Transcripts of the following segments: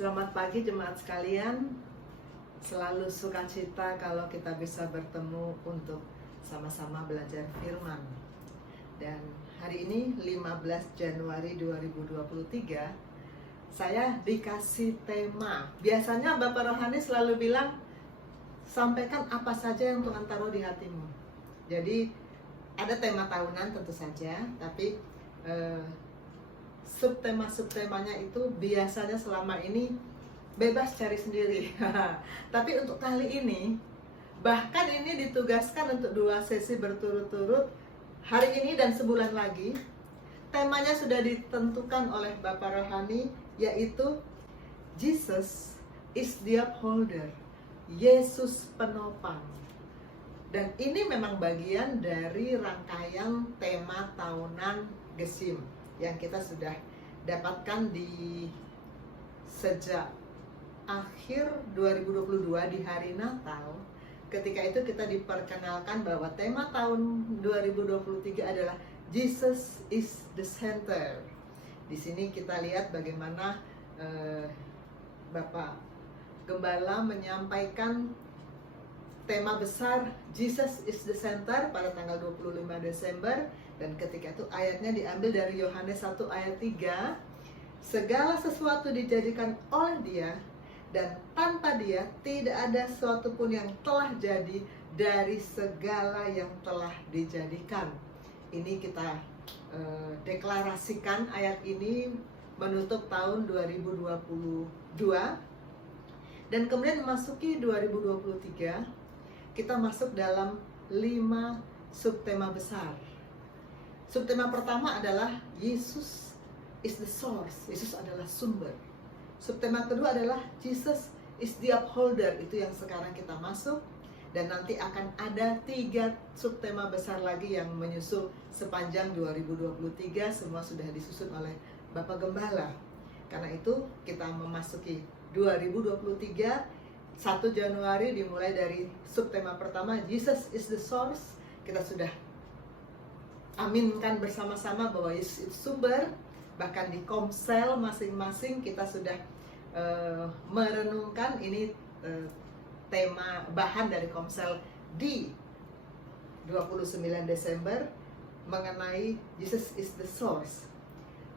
Selamat pagi jemaat sekalian. Selalu sukacita kalau kita bisa bertemu untuk sama-sama belajar firman. Dan hari ini 15 Januari 2023, saya dikasih tema. Biasanya Bapak Rohani selalu bilang, sampaikan apa saja yang Tuhan taruh di hatimu. Jadi ada tema tahunan tentu saja, tapi subtema-subtemanya itu biasanya selama ini bebas cari sendiri. Tapi untuk kali ini, bahkan ini ditugaskan untuk 2 sesi berturut-turut, hari ini dan sebulan lagi. Temanya sudah ditentukan oleh Bapak Rohani, yaitu Jesus is the upholder, Yesus penopang. Dan ini memang bagian dari rangkaian tema tahunan Gesim yang kita sudah dapatkan di sejak akhir 2022 di hari Natal. Ketika itu kita diperkenalkan bahwa tema tahun 2023 adalah Jesus is the center. Di sini kita lihat bagaimana Bapak Gembala menyampaikan tema besar Jesus is the center pada tanggal 25 Desember. Dan ketika itu ayatnya diambil dari Yohanes 1 ayat 3. Segala sesuatu dijadikan oleh Dia, dan tanpa Dia tidak ada sesuatu pun yang telah jadi dari segala yang telah dijadikan. Ini kita deklarasikan ayat ini menutup tahun 2022. Dan kemudian memasuki 2023, kita masuk dalam 5 subtema besar. Subtema pertama adalah Yesus is the source, Yesus adalah sumber. Subtema kedua adalah Jesus is the upholder, itu yang sekarang kita masuk. Dan nanti akan ada 3 subtema besar lagi yang menyusul sepanjang 2023, semua sudah disusun oleh Bapak Gembala. Karena itu kita memasuki 2023, 1 Januari dimulai dari subtema pertama, Jesus is the source. Kita sudah aminkan bersama-sama bahwa Yesus itu sumber. Bahkan di komsel masing-masing kita sudah merenungkan ini tema bahan dari komsel di 29 Desember mengenai Jesus is the source.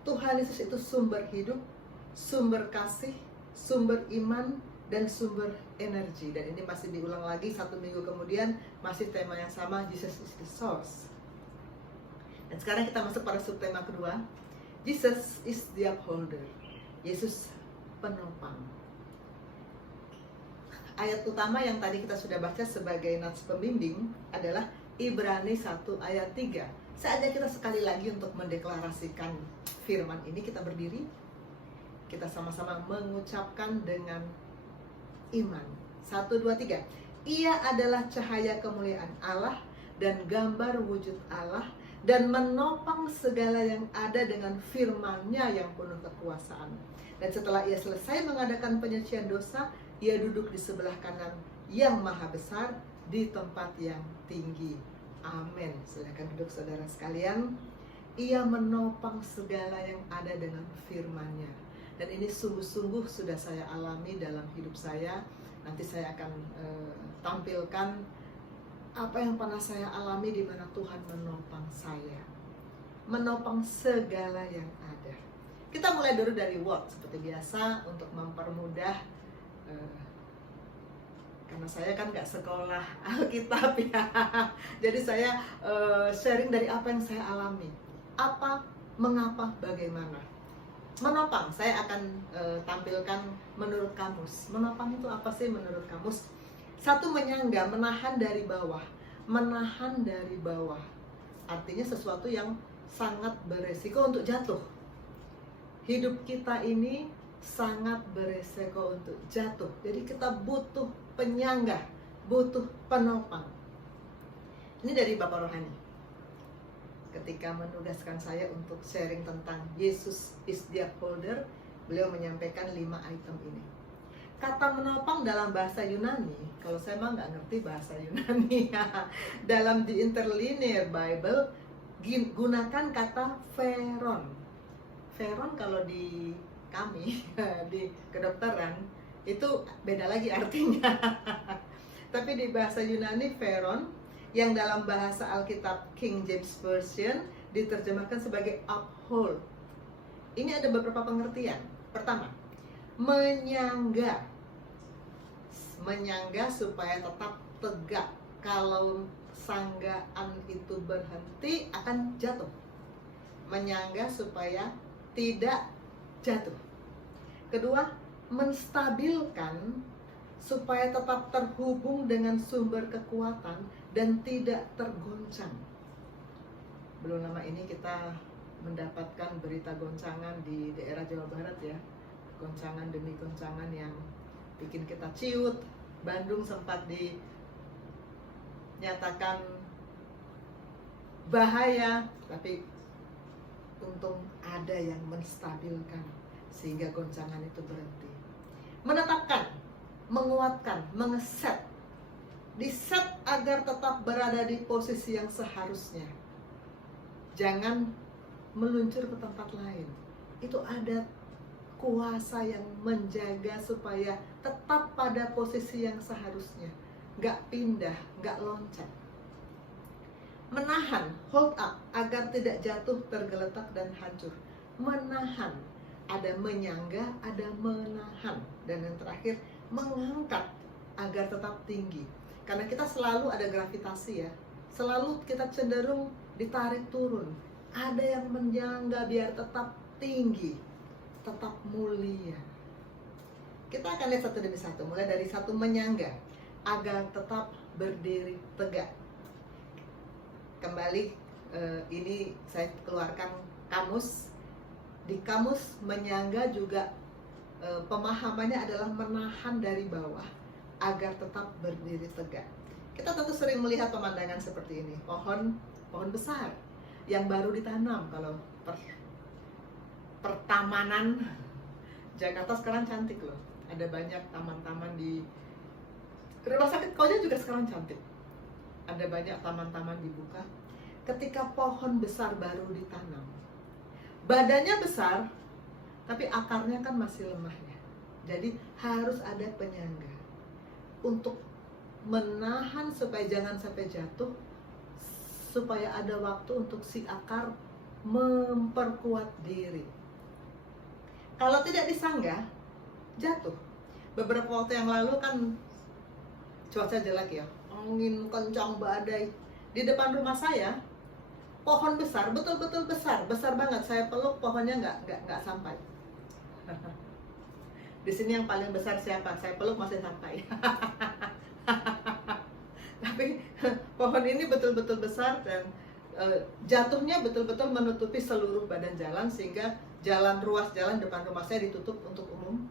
Tuhan Yesus itu sumber hidup, sumber kasih, sumber iman, dan sumber energi. Dan ini masih diulang lagi 1 minggu kemudian, masih tema yang sama, Jesus is the source. Dan sekarang kita masuk pada subtema kedua, Jesus is the upholder, Yesus penopang. Ayat utama yang tadi kita sudah baca sebagai nats pembimbing adalah Ibrani 1 ayat 3. Saya ajak kita sekali lagi untuk mendeklarasikan firman ini. Kita berdiri, kita sama-sama mengucapkan dengan iman. 1, 2, 3. Ia adalah cahaya kemuliaan Allah dan gambar wujud Allah, dan menopang segala yang ada dengan firman-Nya yang penuh kekuasaan. Dan setelah ia selesai mengadakan penyucian dosa, ia duduk di sebelah kanan yang maha besar di tempat yang tinggi. Amin. Silakan duduk saudara sekalian. Ia menopang segala yang ada dengan firman-Nya. Dan ini sungguh-sungguh sudah saya alami dalam hidup saya. Nanti saya akan tampilkan apa yang pernah saya alami di mana Tuhan menopang saya, menopang segala yang ada. Kita mulai dulu dari what, seperti biasa untuk mempermudah, karena saya kan nggak sekolah Alkitab ya. Jadi saya sharing dari apa yang saya alami. Apa, mengapa, bagaimana. Menopang, saya akan tampilkan menurut kamus. Menopang itu apa sih menurut kamus? 1, menyangga, menahan dari bawah. Menahan dari bawah artinya sesuatu yang sangat beresiko untuk jatuh. Hidup kita ini sangat beresiko untuk jatuh. Jadi kita butuh penyangga, butuh penopang. Ini dari Bapak Rohani. Ketika menugaskan saya untuk sharing tentang Yesus is the upholder, beliau menyampaikan 5 item ini. Kata menopang dalam bahasa Yunani, kalau saya mah nggak ngerti bahasa Yunani ya. Dalam di Interlinear Bible gunakan kata veron. Veron kalau di kami di kedokteran itu beda lagi artinya. Tapi di bahasa Yunani veron, yang dalam bahasa Alkitab King James Version diterjemahkan sebagai uphold. Ini ada beberapa pengertian. Pertama, menyangga. Menyangga supaya tetap tegak. Kalau sanggaan itu berhenti akan jatuh. Menyangga supaya tidak jatuh. Kedua, menstabilkan supaya tetap terhubung dengan sumber kekuatan dan tidak tergoncang. Belum lama ini kita mendapatkan berita goncangan di daerah Jawa Barat ya. Goncangan demi goncangan yang bikin kita ciut. Bandung sempat dinyatakan bahaya, tapi untung ada yang menstabilkan sehingga goncangan itu berhenti. Menetapkan, menguatkan, mengeset, diset agar tetap berada di posisi yang seharusnya. Jangan meluncur ke tempat lain. Itu ada kuasa yang menjaga supaya tetap pada posisi yang seharusnya, nggak pindah, nggak loncat. Menahan, hold up, agar tidak jatuh, tergeletak dan hancur. Menahan, ada menyangga, ada menahan, dan yang terakhir mengangkat agar tetap tinggi. Karena kita selalu ada gravitasi ya, selalu kita cenderung ditarik turun. Ada yang menyangga biar tetap tinggi, tetap mulia. Kita akan lihat satu demi satu, mulai dari satu, menyangga agar tetap berdiri tegak. Kembali, ini saya keluarkan kamus. Di kamus menyangga juga pemahamannya adalah menahan dari bawah agar tetap berdiri tegak. Kita tentu sering melihat pemandangan seperti ini, pohon besar yang baru ditanam. Kalau pertamanan Jakarta sekarang cantik loh, ada banyak taman-taman di rumah sakit Koja juga sekarang cantik. Ada banyak taman-taman dibuka. Ketika pohon besar baru ditanam, badannya besar, tapi akarnya kan masih lemahnya. Jadi harus ada penyangga untuk menahan supaya jangan sampai jatuh, supaya ada waktu untuk si akar memperkuat diri. Kalau tidak disangga, jatuh. Beberapa waktu yang lalu kan cuaca jelek ya, angin kencang, badai. Di depan rumah saya, pohon besar, betul-betul besar, besar banget. Saya peluk pohonnya nggak sampai. Di sini yang paling besar siapa? Saya peluk masih sampai. Tapi pohon ini betul-betul besar dan jatuhnya betul-betul menutupi seluruh badan jalan, sehingga ruas jalan depan rumah saya ditutup untuk umum.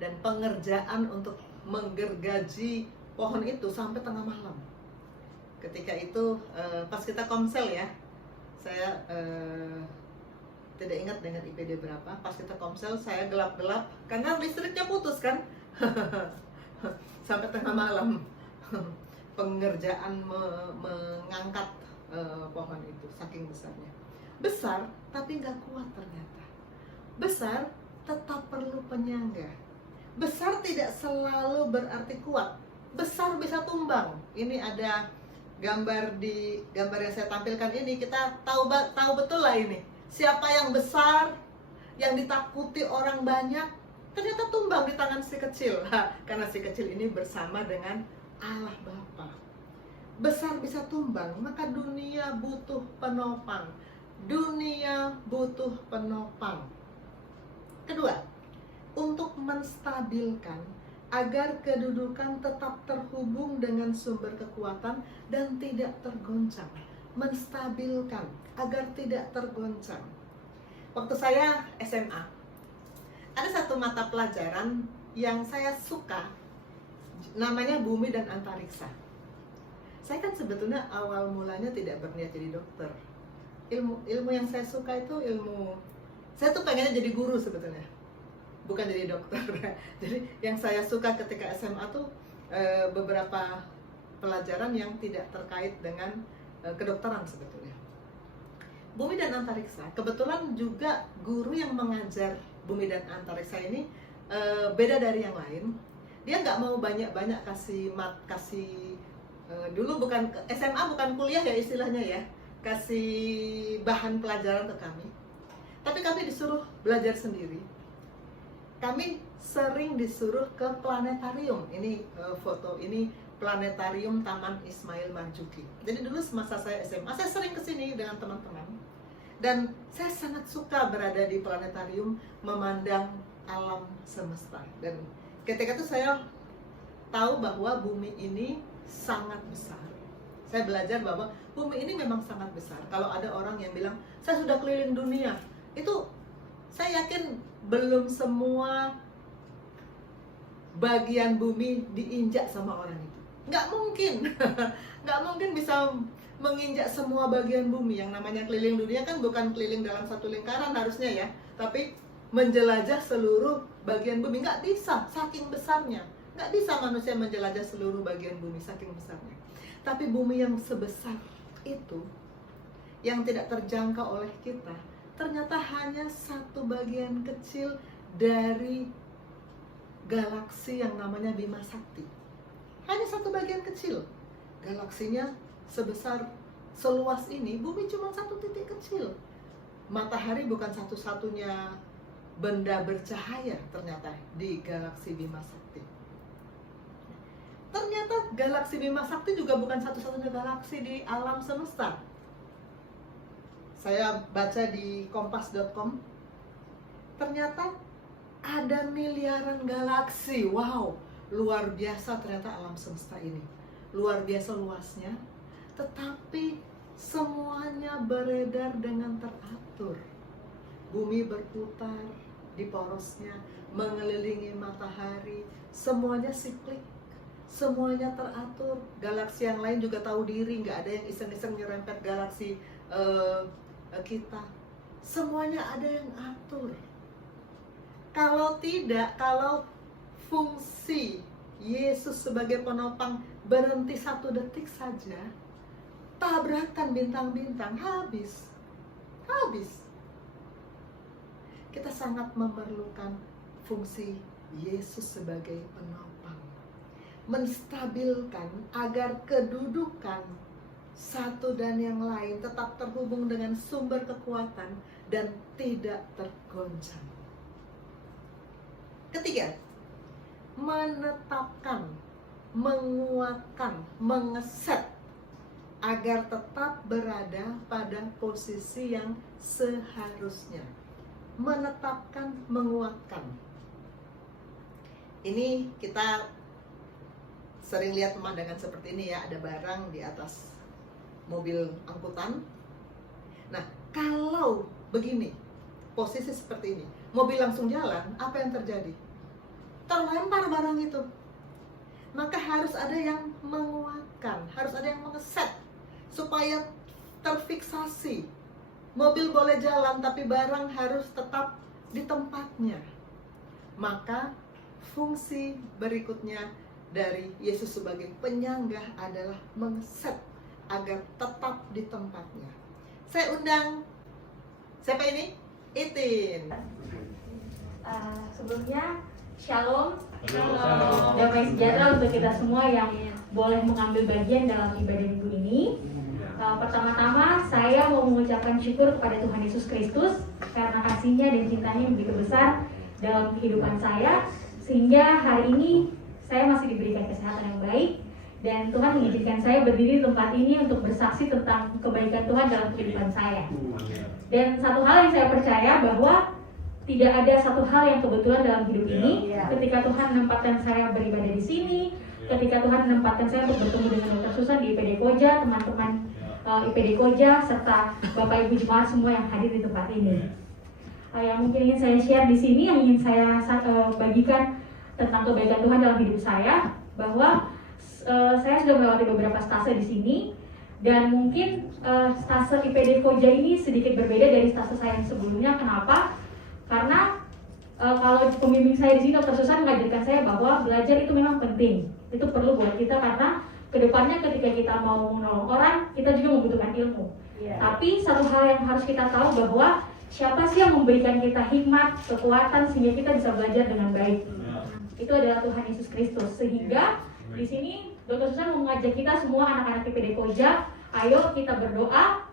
Dan pengerjaan untuk menggergaji pohon itu sampai tengah malam. Ketika itu pas kita komsel ya, saya tidak ingat dengan IPD berapa. Pas kita komsel saya gelap-gelap karena listriknya putus kan. Sampai tengah malam pengerjaan mengangkat pohon itu, saking besarnya. Besar tapi nggak kuat ternyata. Besar tetap perlu penyangga. Besar tidak selalu berarti kuat. Besar bisa tumbang. Ini ada gambar yang saya tampilkan ini, kita tahu betul lah ini. Siapa yang besar, yang ditakuti orang banyak, ternyata tumbang di tangan si kecil. Karena si kecil ini bersama dengan Allah Bapa. Besar bisa tumbang, maka dunia butuh penopang. Dunia butuh penopang. Kedua, untuk menstabilkan agar kedudukan tetap terhubung dengan sumber kekuatan dan tidak tergoncang. Menstabilkan agar tidak tergoncang. Waktu saya SMA, ada satu mata pelajaran yang saya suka, namanya Bumi dan Antariksa. Saya kan sebetulnya awal mulanya tidak berniat jadi dokter. Ilmu yang saya suka itu saya tuh pengennya jadi guru sebetulnya, bukan jadi dokter. Jadi yang saya suka ketika SMA tuh beberapa pelajaran yang tidak terkait dengan kedokteran sebetulnya. Bumi dan Antariksa, kebetulan juga guru yang mengajar Bumi dan Antariksa ini beda dari yang lain. Dia nggak mau banyak-banyak kasih dulu bukan SMA, bukan kuliah ya istilahnya ya, kasih bahan pelajaran ke kami. Tapi kami disuruh belajar sendiri. Kami sering disuruh ke planetarium. Ini foto ini planetarium Taman Ismail Marzuki. Jadi dulu semasa saya SMA, saya sering kesini dengan teman-teman. Dan saya sangat suka berada di planetarium, memandang alam semesta. Dan ketika itu saya tahu bahwa bumi ini sangat besar. Saya belajar bahwa bumi ini memang sangat besar. Kalau ada orang yang bilang, saya sudah keliling dunia, itu saya yakin belum semua bagian bumi diinjak sama orang itu. Nggak mungkin. Nggak mungkin bisa menginjak semua bagian bumi. Yang namanya keliling dunia kan bukan keliling dalam satu lingkaran harusnya ya, tapi menjelajah seluruh bagian bumi. Nggak bisa, saking besarnya. Nggak bisa manusia menjelajah seluruh bagian bumi, saking besarnya. Tapi bumi yang sebesar itu, yang tidak terjangkau oleh kita, ternyata hanya satu bagian kecil dari galaksi yang namanya Bima Sakti. Hanya satu bagian kecil. Galaksinya sebesar seluas ini, bumi cuma satu titik kecil. Matahari bukan satu-satunya benda bercahaya ternyata di galaksi Bima Sakti. Ternyata galaksi Bima Sakti juga bukan satu-satunya galaksi di alam semesta. Saya baca di kompas.com, ternyata ada miliaran galaksi. Wow, luar biasa ternyata alam semesta ini. Luar biasa luasnya, tetapi semuanya beredar dengan teratur. Bumi berputar di porosnya, mengelilingi matahari, semuanya siklik, semuanya teratur. Galaksi yang lain juga tahu diri, nggak ada yang iseng-iseng nyerempet galaksi kita. Semuanya ada yang atur. Kalau tidak, kalau fungsi Yesus sebagai penopang berhenti 1 detik saja, tabrakan bintang-bintang, habis. Kita sangat memerlukan fungsi Yesus sebagai penopang, menstabilkan agar kedudukan satu dan yang lain tetap terhubung dengan sumber kekuatan dan tidak tergoncang. Ketiga, menetapkan, menguatkan, mengeset agar tetap berada pada posisi yang seharusnya. Menetapkan, menguatkan. Ini kita sering lihat pemandangan seperti ini ya, ada barang di atas mobil angkutan. Nah, kalau begini, posisi seperti ini, mobil langsung jalan, apa yang terjadi? Terlempar barang itu. Maka harus ada yang menguatkan, harus ada yang mengeset supaya terfiksasi. Mobil boleh jalan tapi barang harus tetap di tempatnya. Maka fungsi berikutnya dari Yesus sebagai penyangga adalah mengeset agar tetap di tempatnya. Saya undang, siapa ini? Itin. Sebelumnya Shalom, damai sejahtera untuk kita semua yang boleh mengambil bagian dalam ibadah minggu ini. Pertama-tama saya mau mengucapkan syukur kepada Tuhan Yesus Kristus karena kasih-Nya dan cintanya yang begitu besar dalam kehidupan saya, sehingga hari ini saya masih diberikan kesehatan yang baik dan Tuhan mengizinkan saya berdiri di tempat ini untuk bersaksi tentang kebaikan Tuhan dalam kehidupan saya. Dan satu hal yang saya percaya bahwa tidak ada satu hal yang kebetulan dalam hidup ini. Ketika Tuhan menempatkan saya beribadah di sini, ketika Tuhan menempatkan saya untuk bertemu dengan Dr. Susan di IPD Koja, teman-teman IPD Koja, serta Bapak Ibu Jemaat semua yang hadir di tempat ini. Yang mungkin ingin saya share di sini, yang ingin saya bagikan tentang kebaikan Tuhan dalam hidup saya, bahwa saya sudah melewati beberapa stase di sini, dan mungkin stase IPD Koja ini sedikit berbeda dari stase saya yang sebelumnya. Kenapa? Karena kalau pembimbing saya di sini, Dr. Susan, mengajarkan saya bahwa belajar itu memang penting. Itu perlu buat kita karena kedepannya ketika kita mau menolong orang, kita juga membutuhkan ilmu. Tapi satu hal yang harus kita tahu bahwa siapa sih yang memberikan kita hikmat, kekuatan sehingga kita bisa belajar dengan baik? Itu adalah Tuhan Yesus Kristus. Sehingga di sini Dr. Susan mengajak kita semua anak-anak IPD Koja, ayo kita berdoa,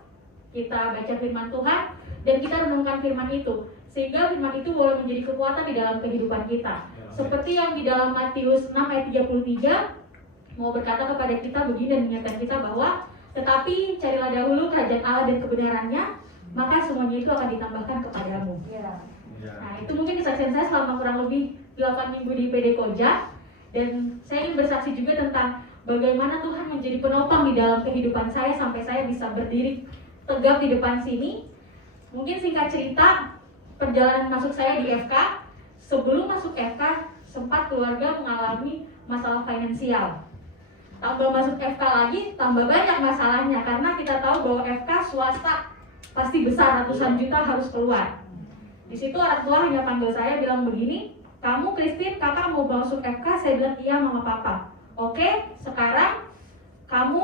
kita baca firman Tuhan, dan kita renungkan firman itu. Sehingga firman itu boleh menjadi kekuatan di dalam kehidupan kita. Seperti yang di dalam Matius 6 ayat 33 mau berkata kepada kita begini dan mengingatkan kita bahwa tetapi carilah dahulu kerajaan Allah dan kebenarannya, maka semuanya itu akan ditambahkan kepadamu. Nah, itu mungkin kesaksian saya selama kurang lebih 8 minggu di IPD Koja. Dan saya ingin bersaksi juga tentang bagaimana Tuhan menjadi penopang di dalam kehidupan saya sampai saya bisa berdiri tegap di depan sini. Mungkin singkat cerita, perjalanan masuk saya di FK, sebelum masuk FK sempat keluarga mengalami masalah finansial. Tambah masuk FK lagi, tambah banyak masalahnya karena kita tahu bahwa FK swasta pasti besar, ratusan juta harus keluar. Di situ orang tua hanya panggil saya bilang begini, kamu Christine, kakak mau masuk FK? Saya bilang iya mama papa. Oke, sekarang kamu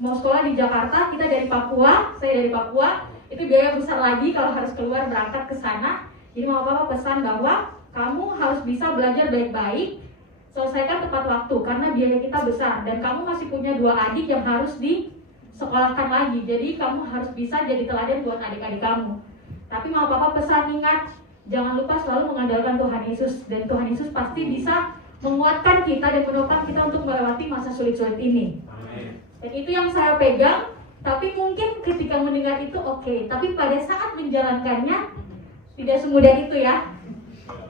mau sekolah di Jakarta, kita dari Papua, saya dari Papua. Itu biaya besar lagi kalau harus keluar berangkat ke sana. Jadi mama papa pesan bahwa kamu harus bisa belajar baik-baik, selesaikan tepat waktu karena biaya kita besar dan kamu masih punya 2 adik yang harus disekolahkan lagi. Jadi kamu harus bisa jadi teladan buat adik-adik kamu. Tapi mama papa pesan, ingat, jangan lupa selalu mengandalkan Tuhan Yesus, dan Tuhan Yesus pasti bisa menguatkan kita dan menopang kita untuk melewati masa sulit-sulit ini. Amin. Dan itu yang saya pegang. Tapi mungkin ketika mendengar itu oke, tapi pada saat menjalankannya tidak semudah itu ya.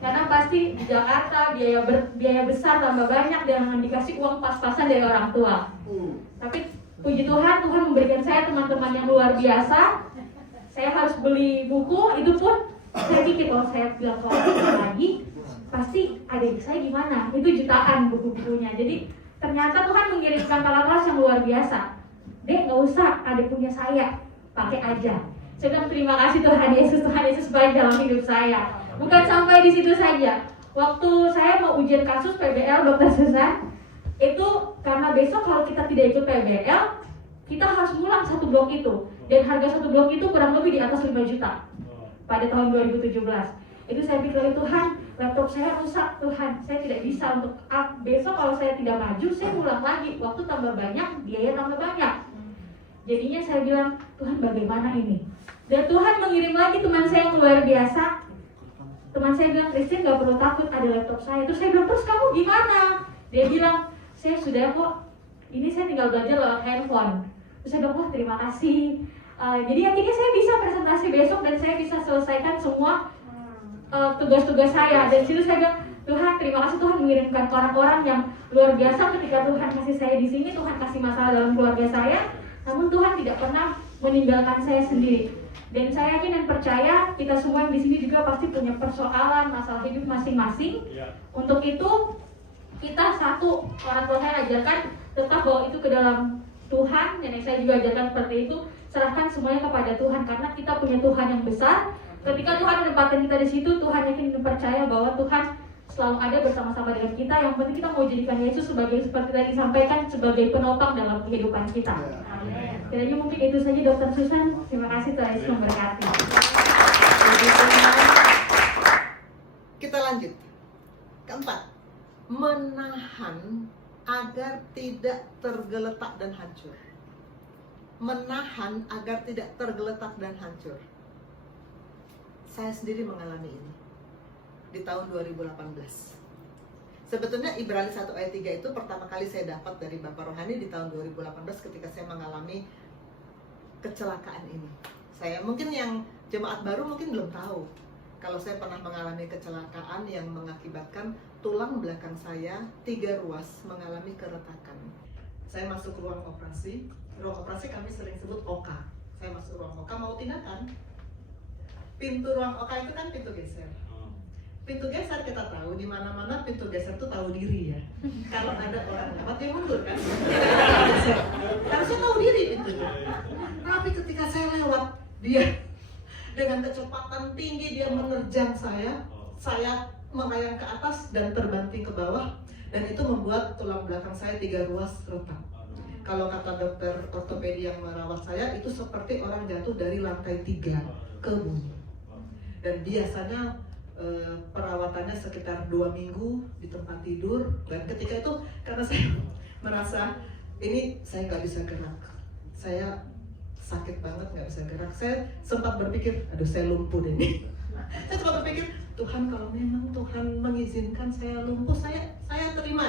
Karena pasti di Jakarta biaya besar tambah banyak dan dikasih uang pas-pasan dari orang tua. Tapi puji Tuhan, Tuhan memberikan saya teman-teman yang luar biasa. Saya harus beli buku, itu pun saya pikir kalau saya bilang lagi pasti adik saya gimana, itu jutaan buku-bukunya. Jadi ternyata Tuhan mengirimkan kakak kelas yang luar biasa. Dek, nggak usah, adik punya saya, pakai aja. Saya bilang terima kasih Tuhan Yesus baik dalam hidup saya. Bukan sampai di situ saja. Waktu saya mau ujian kasus PBL Dr. Susan, itu karena besok kalau kita tidak ikut PBL, kita harus ngulang 1 blok itu. Dan harga 1 blok itu kurang lebih di atas 5 juta pada tahun 2017. Itu saya pikir, Tuhan, laptop saya rusak, Tuhan, saya tidak bisa untuk besok kalau saya tidak maju, saya ulang lagi, waktu tambah banyak, biaya tambah banyak. Jadinya saya bilang, Tuhan bagaimana ini? Dan Tuhan mengirim lagi teman saya yang luar biasa. Teman saya bilang, Christine gak perlu takut, ada laptop saya. Terus saya bilang, terus kamu gimana? Dia bilang, saya sudah kok, ini saya tinggal belajar lewat handphone. Terus saya bilang, wah terima kasih. Jadi akhirnya saya bisa presentasi besok dan saya bisa selesaikan semua tugas-tugas saya. Dan situ saya bilang, Tuhan terima kasih, Tuhan mengirimkan orang-orang yang luar biasa. Ketika Tuhan kasih saya di sini, Tuhan kasih masalah dalam keluarga saya, namun Tuhan tidak pernah meninggalkan saya sendiri. Dan saya yakin dan percaya kita semua yang di sini juga pasti punya persoalan masalah hidup masing-masing. Untuk itu kita satu, orang tua saya ajarkan tetap bawa itu ke dalam Tuhan. Nenek saya juga ajarkan seperti itu, serahkan semuanya kepada Tuhan karena kita punya Tuhan yang besar. Ketika Tuhan menempatkan kita di situ, Tuhan yakin dan percaya bahwa Tuhan selalu ada bersama-sama dengan kita. Yang penting kita mau jadikan Yesus sebagai, seperti tadi disampaikan, sebagai penopang dalam kehidupan kita. Amin. Jadi mungkin itu saja Dr. Susan. Terima kasih, Tuhan Yesus memberkati. Kita lanjut. Keempat, menahan agar tidak tergeletak dan hancur. Menahan agar tidak tergeletak dan hancur. Saya sendiri mengalami ini di tahun 2018. Sebetulnya Ibrani 1 ayat 3 itu pertama kali saya dapat dari Bapak Rohani di tahun 2018 ketika saya mengalami kecelakaan ini. Saya mungkin yang jemaat baru mungkin belum tahu kalau saya pernah mengalami kecelakaan yang mengakibatkan tulang belakang saya 3 ruas mengalami keretakan. Saya masuk ruang operasi kami sering sebut OK. Saya masuk ruang OK, mau tindakan. Pintu ruang OK itu kan pintu geser. Pintu geser kita tahu, di mana-mana pintu geser itu tahu diri ya. Kalau ada orang lewat dia mundur kan. Harusnya tahu diri pintunya. Tapi ketika saya lewat, dia dengan kecepatan tinggi dia menerjang saya melayang ke atas dan terbanting ke bawah, dan itu membuat tulang belakang saya 3 ruas retak. Kalau kata dokter ortopedi yang merawat saya, itu seperti orang jatuh dari lantai 3 ke bumi. Dan biasanya perawatannya sekitar 2 minggu di tempat tidur. Dan ketika itu karena saya merasa ini saya nggak bisa gerak, saya sakit banget nggak bisa gerak, saya sempat berpikir aduh saya lumpuh deh nih. Saya sempat berpikir Tuhan kalau memang Tuhan mengizinkan saya lumpuh, saya terima.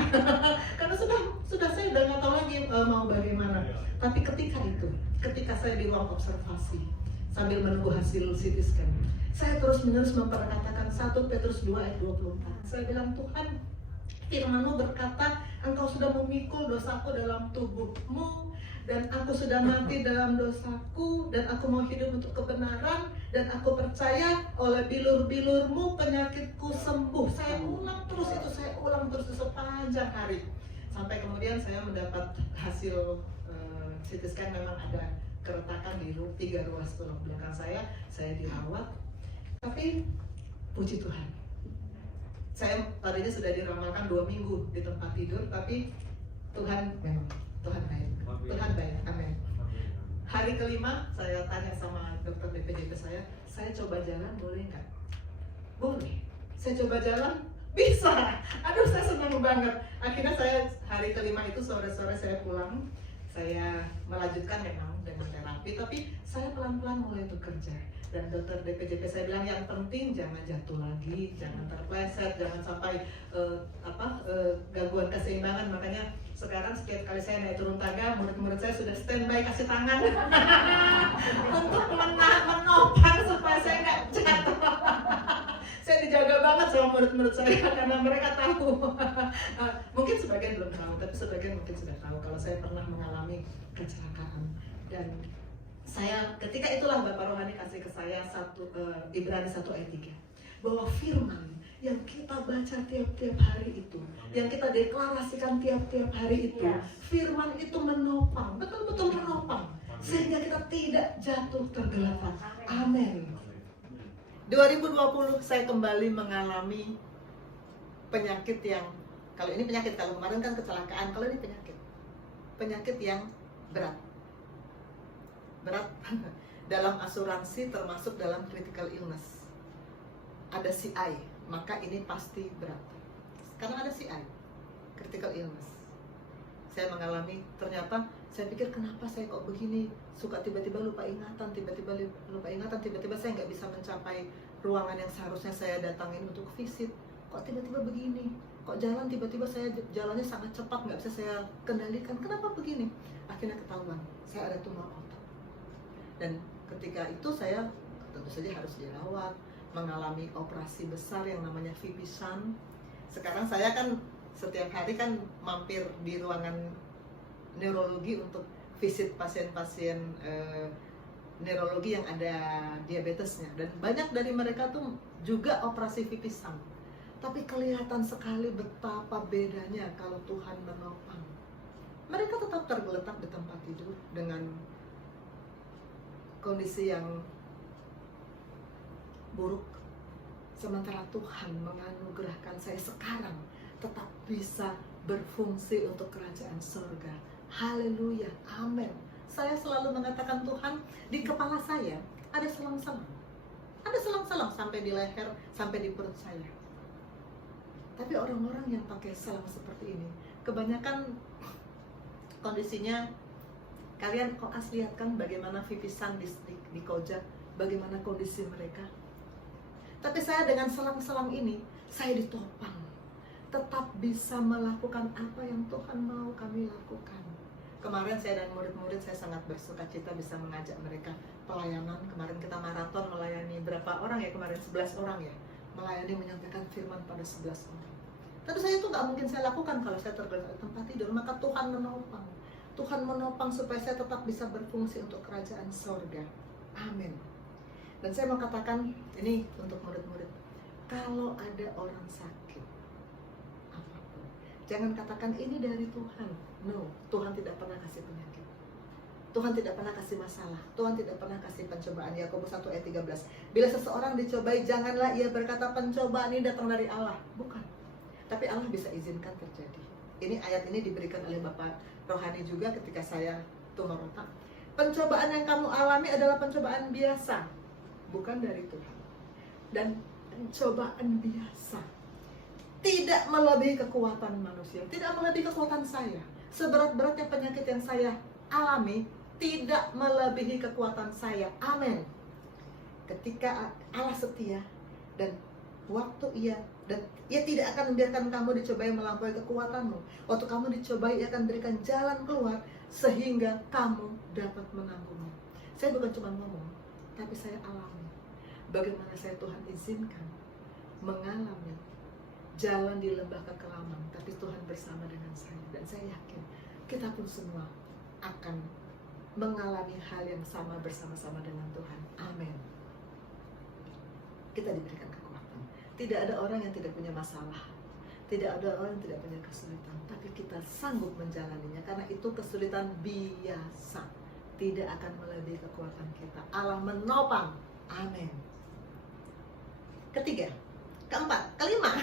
Karena sudah saya udah nggak tahu lagi mau bagaimana. Tapi ketika saya di ruang observasi sambil menunggu hasil CT scan, saya terus-menerus memperkatakan 1 Petrus 2 ayat 24. Saya bilang, Tuhan, firman-Mu berkata, Engkau sudah memikul dosaku dalam tubuh-Mu, dan aku sudah mati dalam dosaku, dan aku mau hidup untuk kebenaran, dan aku percaya oleh bilur-bilur-Mu penyakitku sembuh. Saya ulang terus sepanjang hari. Sampai kemudian saya mendapat hasil CT scan, memang ada keretakan di 3 ruas tulang belakang saya dirawat. Tapi puji Tuhan, saya tadinya sudah diramalkan 2 minggu di tempat tidur, tapi Tuhan baik, Tuhan baik, amin. Hari kelima saya tanya sama dokter DPJP saya coba jalan boleh nggak? Boleh. Saya coba jalan, bisa. Aduh, saya senang banget. Akhirnya saya hari kelima itu sore-sore saya pulang, saya melanjutkan memang dengan terapi, tapi saya pelan-pelan mulai bekerja. Dan dokter DPJP saya bilang yang penting jangan jatuh lagi, jangan terpleset, jangan sampai gangguan keseimbangan. Makanya sekarang setiap kali saya naik turun tangga, murid-murid saya sudah standby kasih tangan untuk menopang supaya saya nggak jatuh. Saya dijaga banget sama murid-murid saya karena mereka tahu. Mungkin sebagian belum tahu, tapi sebagian mungkin sudah tahu kalau saya pernah mengalami kecelakaan. Dan saya ketika itulah Bapak Rohani kasih ke saya Ibrani 1 ayat 3 bahwa firman yang kita baca tiap-tiap hari itu, yang kita deklarasikan tiap-tiap hari itu, firman itu menopang, betul-betul menopang, sehingga kita tidak jatuh tergeletak. Amin. 2020 saya kembali mengalami penyakit yang, kalau ini penyakit, kalau kemarin kan kecelakaan, kalau ini penyakit yang berat dalam asuransi termasuk dalam critical illness. Ada CI, maka ini pasti berat karena ada CI, critical illness. Saya mengalami, ternyata saya pikir kenapa saya kok begini, suka tiba-tiba lupa ingatan, tiba-tiba saya nggak bisa mencapai ruangan yang seharusnya saya datangin untuk visit, kok tiba-tiba begini, kok jalan tiba-tiba saya jalannya sangat cepat, nggak bisa saya kendalikan, kenapa begini? Akhirnya ketahuan saya ada tumor otak. Dan ketika itu saya tentu saja harus dirawat, mengalami operasi besar yang namanya VP shunt. Sekarang saya kan setiap hari kan mampir di ruangan neurologi untuk visit pasien-pasien neurologi yang ada diabetesnya. Dan banyak dari mereka tuh juga operasi VP shunt. Tapi kelihatan sekali betapa bedanya kalau Tuhan menopang. Mereka tetap tergeletak di tempat tidur dengan kondisi yang buruk, sementara Tuhan menganugerahkan saya sekarang tetap bisa berfungsi untuk kerajaan surga. Haleluya, amin. Saya selalu mengatakan Tuhan, di kepala saya ada selang-selang, sampai di leher, sampai di perut saya. Tapi orang-orang yang pakai selang seperti ini kebanyakan kondisinya, kalian koas lihat kan bagaimana vivisan di Koja, bagaimana kondisi mereka. Tapi saya dengan selang-selang ini, saya ditopang, tetap bisa melakukan apa yang Tuhan mau kami lakukan. Kemarin saya dan murid-murid saya sangat bersuka cita bisa mengajak mereka pelayanan. Kemarin kita maraton melayani berapa orang ya kemarin? 11 orang ya, melayani menyampaikan firman pada 11 orang. Tapi saya itu nggak mungkin saya lakukan kalau saya tergeletak di tempat tidur. Maka Tuhan menopang. Tuhan menopang supaya saya tetap bisa berfungsi untuk kerajaan surga. Amin. Dan saya mau katakan ini untuk murid-murid. Kalau ada orang sakit apapun, jangan katakan ini dari Tuhan. No, Tuhan tidak pernah kasih penyakit. Tuhan tidak pernah kasih masalah. Tuhan tidak pernah kasih pencobaan. Yakobus 1 ayat 13. Bila seseorang dicobai, janganlah ia berkata pencobaan ini datang dari Allah. Bukan. Tapi Allah bisa izinkan terjadi. Ini ayat ini diberikan oleh Bapak Rohani juga ketika saya tumor otak. Pencobaan yang kamu alami adalah pencobaan biasa, bukan dari Tuhan. dan cobaan biasa. Tidak melebihi kekuatan manusia, tidak melebihi kekuatan saya. Seberat-beratnya penyakit yang saya alami, tidak melebihi kekuatan saya. Amin. Ketika Allah setia dan waktu ia tidak akan membiarkan kamu dicobai melampaui kekuatanmu. Waktu kamu dicobai, ia akan berikan jalan keluar sehingga kamu dapat menanggungnya. Saya bukan cuma ngomong, tapi saya alami. Bagaimana saya Tuhan izinkan mengalami jalan di lembah kekelaman, tapi Tuhan bersama dengan saya. Dan saya yakin kita pun semua akan mengalami hal yang sama bersama-sama dengan Tuhan. Amin. Kita diberikan kekuatan. Tidak ada orang yang tidak punya masalah, tidak ada orang yang tidak punya kesulitan, tapi kita sanggup menjalaninya karena itu kesulitan biasa, tidak akan melebihi kekuatan kita. Allah menopang. Amin. Ketiga, keempat, kelima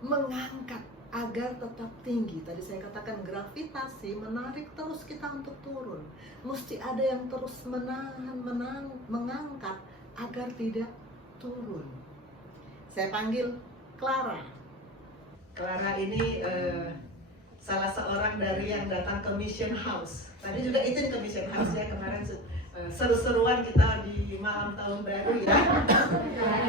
mengangkat agar tetap tinggi. Tadi saya katakan gravitasi menarik terus kita untuk turun. Mesti ada yang terus mengangkat agar tidak turun. Saya panggil Clara. Clara ini salah seorang dari yang datang ke Mission House. Tadi juga izin ke Mission House ya kemarin. Seru-seruan kita di malam tahun baru ya.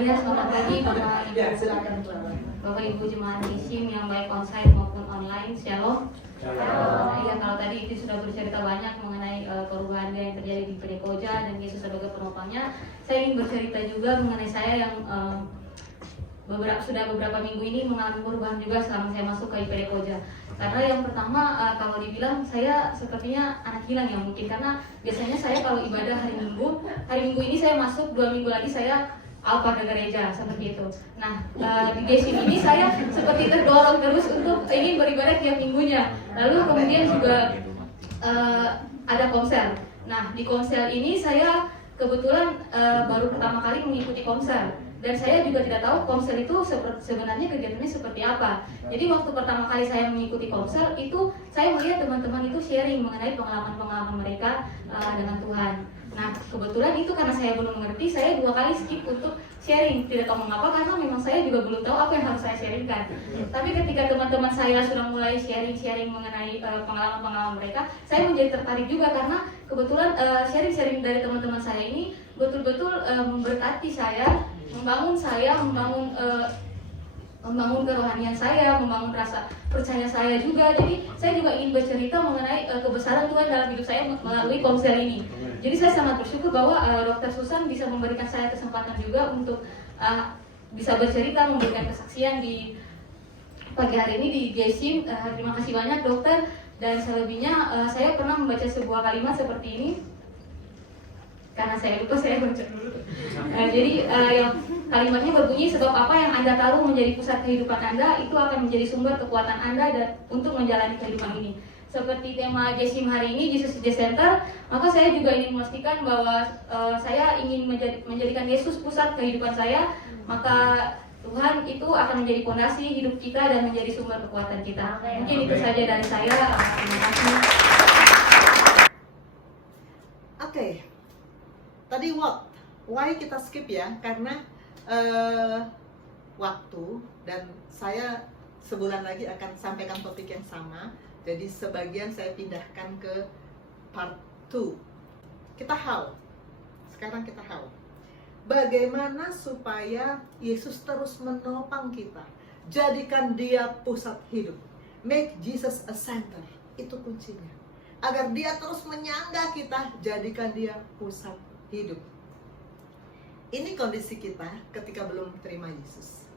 Iya, selamat pagi Bapak Ibu. Ya, silakan Clara. Bapak Ibu jemaat Gisim yang baik onsite maupun online, Shalom. Iya, kalau tadi itu sudah bercerita banyak mengenai perubahan yang terjadi di PD Koja dan Yesus sebagai penopangnya. Saya ingin bercerita juga mengenai saya yang sudah beberapa minggu ini mengalami perubahan juga selama saya masuk ke IPD Koja. Karena yang pertama kalau dibilang saya sepertinya anak hilang ya mungkin, karena biasanya saya kalau ibadah hari Minggu ini saya masuk, 2 minggu lagi saya alpa ke gereja seperti itu. Nah di Gisim ini saya seperti terdorong terus untuk ingin beribadah tiap minggunya. Lalu kemudian juga ada konser. Nah di konser ini saya kebetulan baru pertama kali mengikuti konser. Dan saya juga tidak tahu konser itu sebenarnya kegiatannya seperti apa. Jadi waktu pertama kali saya mengikuti konser itu saya melihat teman-teman itu sharing mengenai pengalaman-pengalaman mereka dengan Tuhan. Nah kebetulan itu karena saya belum mengerti, saya 2 kali skip untuk sharing. Tidak tahu mengapa, karena memang saya juga belum tahu apa yang harus saya sharingkan. Tapi ketika teman-teman saya sudah mulai sharing mengenai pengalaman-pengalaman mereka, saya menjadi tertarik juga karena kebetulan sharing-sharing dari teman-teman saya ini betul-betul memberkati saya, membangun kerohanian saya, membangun rasa percaya saya juga. Jadi saya juga ingin bercerita mengenai kebesaran Tuhan dalam hidup saya melalui konser ini. Jadi saya sangat bersyukur bahwa Dr. Susan bisa memberikan saya kesempatan juga untuk bisa bercerita, memberikan kesaksian di pagi hari ini di Gisim. Terima kasih banyak dokter. Dan selebihnya saya pernah membaca sebuah kalimat seperti ini. Karena saya lupa, saya baca dulu. Jadi yang kalimatnya berbunyi, sebab apa yang Anda taruh menjadi pusat kehidupan Anda itu akan menjadi sumber kekuatan Anda dan untuk menjalani kehidupan ini. Seperti tema Gisim hari ini, Jesus is the Center, maka saya juga ingin memastikan bahwa saya ingin menjadikan Yesus pusat kehidupan saya. Maka Tuhan itu akan menjadi fondasi hidup kita dan menjadi sumber kekuatan kita. Mungkin itu saja dari saya. Terima kasih. Oke. Tadi why kita skip ya, karena waktu, dan saya sebulan lagi akan sampaikan topik yang sama. Jadi sebagian saya pindahkan ke part 2. Sekarang kita how. Bagaimana supaya Yesus terus menopang kita, jadikan dia pusat hidup. Make Jesus a center. Itu kuncinya. Agar dia terus menyangga kita, jadikan dia pusat hidup. Ini kondisi kita ketika belum terima Yesus.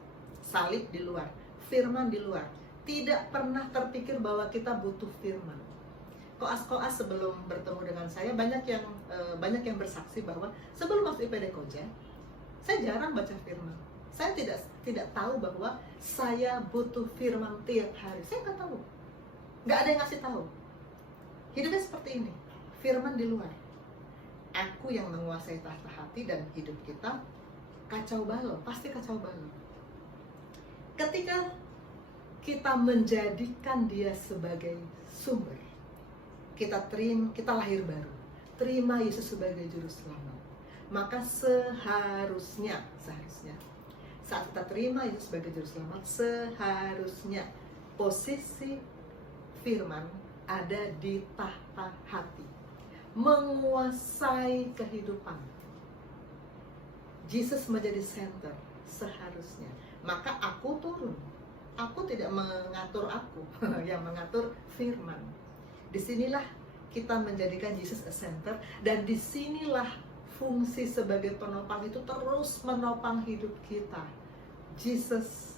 Salib di luar, firman di luar. Tidak pernah terpikir bahwa kita butuh firman. Koas-koas sebelum bertemu dengan saya, banyak yang bersaksi bahwa sebelum masuk IPD Koja, saya jarang baca firman. Saya tidak tahu bahwa saya butuh firman tiap hari. Saya nggak tahu. Nggak ada yang ngasih tahu. Hidupnya seperti ini. Firman di luar. Aku yang menguasai tahta hati, dan hidup kita kacau balau, pasti kacau balau. Ketika kita menjadikan dia sebagai sumber, kita lahir baru, terima Yesus sebagai juru selamat, Maka seharusnya saat kita terima Yesus sebagai juru selamat, seharusnya posisi firman ada di tahta hati, menguasai kehidupan. Yesus menjadi center seharusnya. Maka aku turun. Aku tidak mengatur aku, yang mengatur firman. Disinilah kita menjadikan Yesus a center, dan disinilah fungsi sebagai penopang itu terus menopang hidup kita. Jesus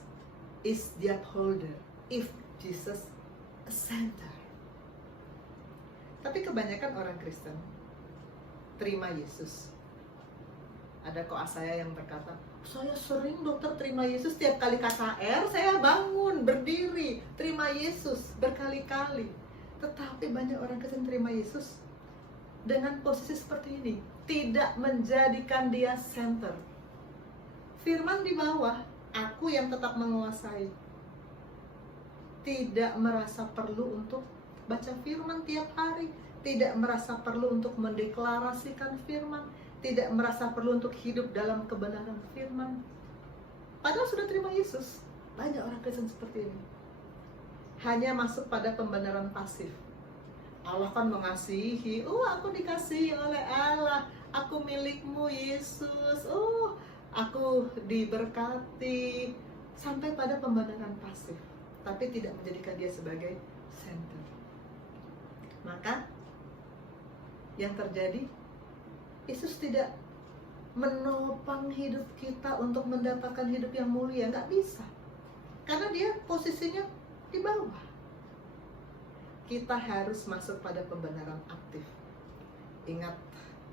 is the upholder if Jesus a center. Tapi kebanyakan orang Kristen terima Yesus. Ada koas saya yang berkata, saya sering dokter terima Yesus, tiap kali KKR saya bangun, berdiri, terima Yesus berkali-kali. Tetapi banyak orang Kristen terima Yesus dengan posisi seperti ini, tidak menjadikan dia center. Firman di bawah, aku yang tetap menguasai. Tidak merasa perlu untuk baca firman tiap hari, tidak merasa perlu untuk mendeklarasikan firman, tidak merasa perlu untuk hidup dalam kebenaran firman. Padahal sudah terima Yesus. Banyak orang Kristen seperti ini. Hanya masuk pada pembenaran pasif. Allah kan mengasihi, aku dikasihi oleh Allah, aku milikmu Yesus, aku diberkati, sampai pada pembenaran pasif, tapi tidak menjadikan dia sebagai center. Maka yang terjadi, Yesus tidak menopang hidup kita untuk mendapatkan hidup yang mulia, nggak bisa, karena dia posisinya di bawah. Kita harus masuk pada pembenaran aktif. Ingat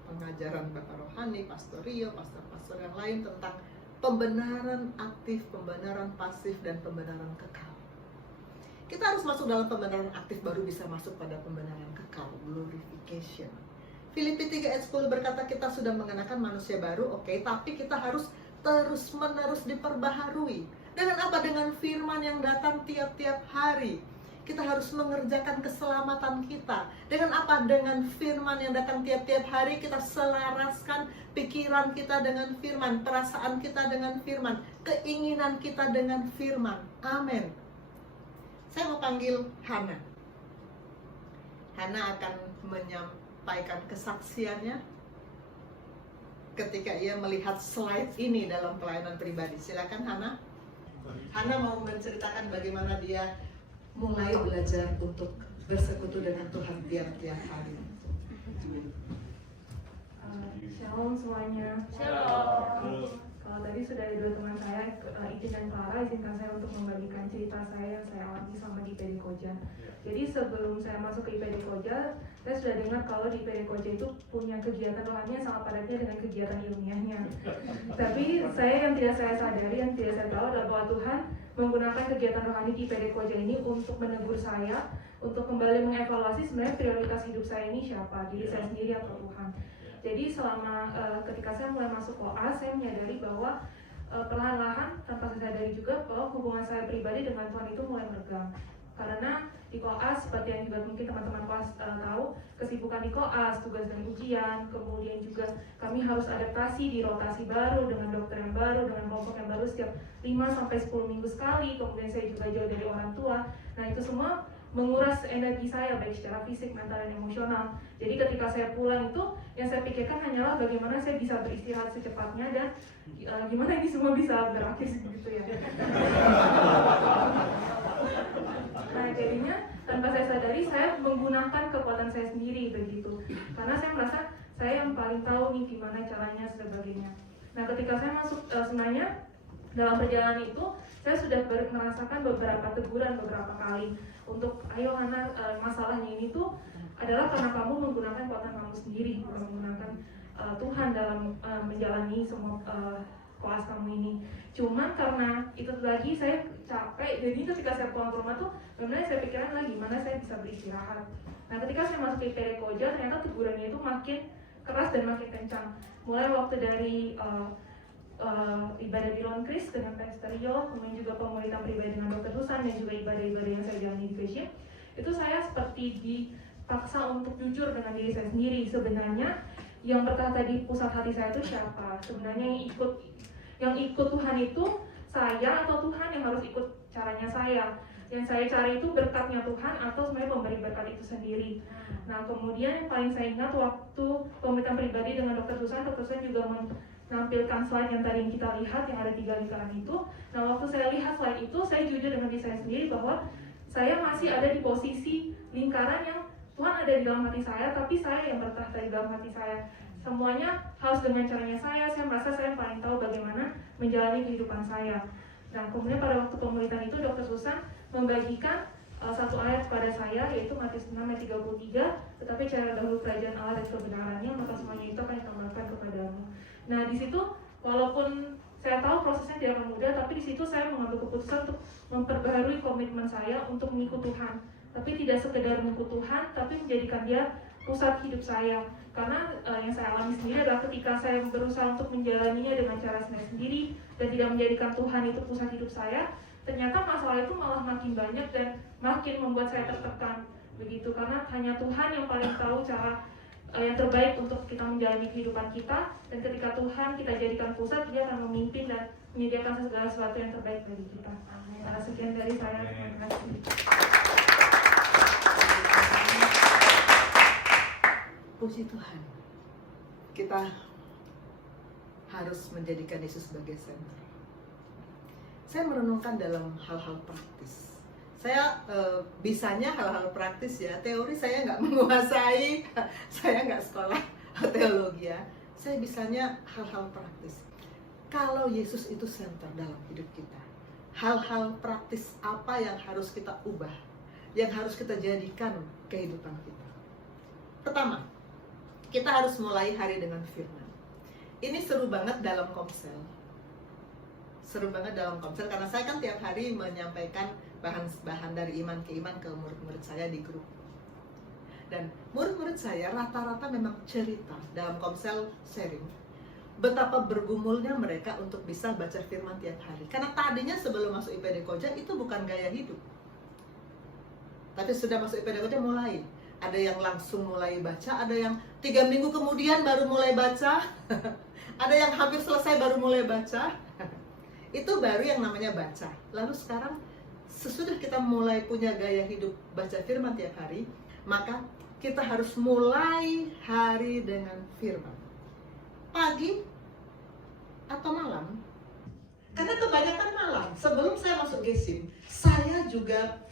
pengajaran Bapak Rohani, Pastor Rio, pastor-pastor yang lain tentang pembenaran aktif, pembenaran pasif, dan pembenaran kekal. Kita harus masuk dalam pembenaran aktif baru bisa masuk pada pembenaran kekal, glorification. Filipi 3 ayat 10 berkata kita sudah mengenakan manusia baru, oke, tapi kita harus terus-menerus diperbaharui. Dengan apa? Dengan firman yang datang tiap-tiap hari. Kita harus mengerjakan keselamatan kita. Dengan apa? Dengan firman yang datang tiap-tiap hari. Kita selaraskan pikiran kita dengan firman, perasaan kita dengan firman, keinginan kita dengan firman. Amin. Saya mau panggil Hana. Hana akan menyampaikan kesaksiannya ketika ia melihat slide ini dalam pelayanan pribadi. Silakan Hana. Hana mau menceritakan bagaimana dia mulai belajar untuk bersekutu dengan Tuhan tiap-tiap hari. Shalom semuanya. Shalom. Kalau tadi sudah ada dua teman saya, Itin dan Clara, izinkan saya untuk membagikan cerita saya yang saya alami selama di IPD Koja. Jadi sebelum saya masuk ke IPD Koja, saya sudah dengar kalau di IPD Koja itu punya kegiatan rohani yang sangat padatnya dengan kegiatan ilmiahnya. Tapi yang tidak saya sadari, yang tidak saya tahu adalah bahwa Tuhan menggunakan kegiatan rohani di IPD Koja ini untuk menegur saya, untuk kembali mengevaluasi sebenarnya prioritas hidup saya ini siapa, diri saya sendiri atau Tuhan. Jadi selama ketika saya mulai masuk koas, saya menyadari bahwa perlahan-lahan tanpa saya sadari juga bahwa hubungan saya pribadi dengan Tuhan itu mulai meregang. Karena di koas, seperti yang juga mungkin teman-teman koas tahu, kesibukan di koas, tugas dan ujian, kemudian juga kami harus adaptasi di rotasi baru, dengan dokter yang baru, dengan kelompok yang baru setiap 5-10 minggu sekali, kemudian saya juga jauh dari orang tua. Nah itu semua menguras energi saya baik secara fisik, mental, dan emosional. Jadi ketika saya pulang itu yang saya pikirkan hanyalah bagaimana saya bisa beristirahat secepatnya dan gimana ini semua bisa berakhir gitu ya. Nah jadinya tanpa saya sadari saya menggunakan kekuatan saya sendiri begitu. Karena saya merasa saya yang paling tahu nih gimana caranya sebagainya. Nah ketika saya masuk sebenarnya dalam perjalanan itu saya sudah merasakan beberapa teguran beberapa kali untuk ayo Hana, masalahnya ini tuh adalah karena kamu menggunakan kekuatan kamu sendiri, bukan menggunakan Tuhan dalam menjalani semua koas kamu ini. Cuman karena itu lagi saya capek, jadi ketika saya pulang ke rumah tuh sebenarnya saya pikiran lagi gimana saya bisa beristirahat. Nah ketika saya masuk ke IPD Koja, ternyata tegurannya itu makin keras dan makin kencang. Mulai waktu dari ibadah di Lonkris dengan Pastor Rio, kemudian juga pemulihan pribadi dengan Dr. Dusan, dan juga ibadah-ibadah yang saya jalani di Fellowship, itu saya seperti dipaksa untuk jujur dengan diri saya sendiri. Sebenarnya yang berkata di pusat hati saya itu siapa. Sebenarnya yang ikut Tuhan itu saya atau Tuhan yang harus ikut caranya saya. Yang saya cari itu berkatnya Tuhan atau sebenarnya pemberi berkat itu sendiri. Nah kemudian yang paling saya ingat waktu pemerintahan pribadi dengan Dr. Susan juga menampilkan slide yang tadi yang kita lihat yang ada 3 lingkaran itu. Nah waktu saya lihat slide itu, saya jujur dengan diri saya sendiri bahwa saya masih ada di posisi lingkaran yang Tuhan ada di dalam hati saya, tapi saya yang bertahta di dalam hati saya. Semuanya harus dengan caranya saya merasa saya paling tahu bagaimana menjalani kehidupan saya. Nah kemudian pada waktu pemerintahan itu Dr. Susan membagikan satu ayat kepada saya, yaitu Matius 6 ayat 33, tetapi cari dahulu kerajaan Allah dan kebenarannya, maka semuanya itu akan ditambahkan kepadamu. Nah di situ walaupun saya tahu prosesnya tidak akan mudah, tapi di situ saya mengambil keputusan untuk memperbaharui komitmen saya untuk mengikut Tuhan. Tapi tidak sekedar mengikut Tuhan, tapi menjadikan dia pusat hidup saya. Karena yang saya alami sendiri adalah ketika saya berusaha untuk menjalaninya dengan cara saya sendiri dan tidak menjadikan Tuhan itu pusat hidup saya, ternyata masalah itu malah makin banyak dan makin membuat saya tertekan begitu. Karena hanya Tuhan yang paling tahu cara yang terbaik untuk kita menjalani kehidupan kita, dan ketika Tuhan kita jadikan pusat, dia akan memimpin dan menyediakan segala sesuatu yang terbaik bagi kita. Sekian dari saya, terima kasih. Puji Tuhan, kita harus menjadikan Yesus sebagai senter. Saya merenungkan dalam hal-hal praktis. Saya bisanya hal-hal praktis ya, teori saya nggak menguasai, saya nggak sekolah teologi ya. Saya bisanya hal-hal praktis. Kalau Yesus itu center dalam hidup kita, hal-hal praktis apa yang harus kita ubah, yang harus kita jadikan kehidupan kita? Pertama, kita harus mulai hari dengan firman. Ini seru banget dalam komsel. Seru banget dalam komsel karena saya kan tiap hari menyampaikan bahan dari iman ke iman ke murid-murid saya di grup. Dan murid-murid saya rata-rata memang cerita dalam komsel sharing betapa bergumulnya mereka untuk bisa baca firman tiap hari. Karena tadinya sebelum masuk IPD Koja itu bukan gaya hidup. Tapi sudah masuk IPD Koja mulai. Ada yang langsung mulai baca, ada yang 3 minggu kemudian baru mulai baca, ada yang hampir selesai baru mulai baca. Itu baru yang namanya baca. Lalu sekarang sesudah kita mulai punya gaya hidup baca firman tiap hari, maka kita harus mulai hari dengan firman. Pagi atau malam? Karena kebanyakan malam. Sebelum saya masuk GESIM, saya juga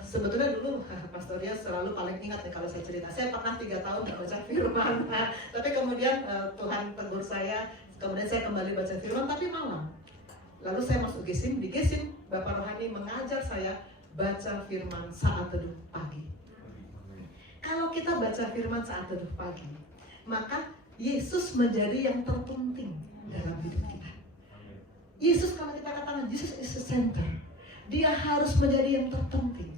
sebetulnya dulu Pastor Ria selalu paling ingat nih kalau saya cerita. Saya pernah 3 tahun gak baca firman, tapi kemudian Tuhan tegur saya, kemudian saya kembali baca firman tapi malam. Lalu saya masuk GESIM, di GESIM Bapak Rohani mengajar saya baca firman saat teduh pagi. Kalau kita baca firman saat teduh pagi, maka Yesus menjadi yang terpenting dalam hidup kita. Yesus, kalau kita katakan Yesus is the center, dia harus menjadi yang terpenting.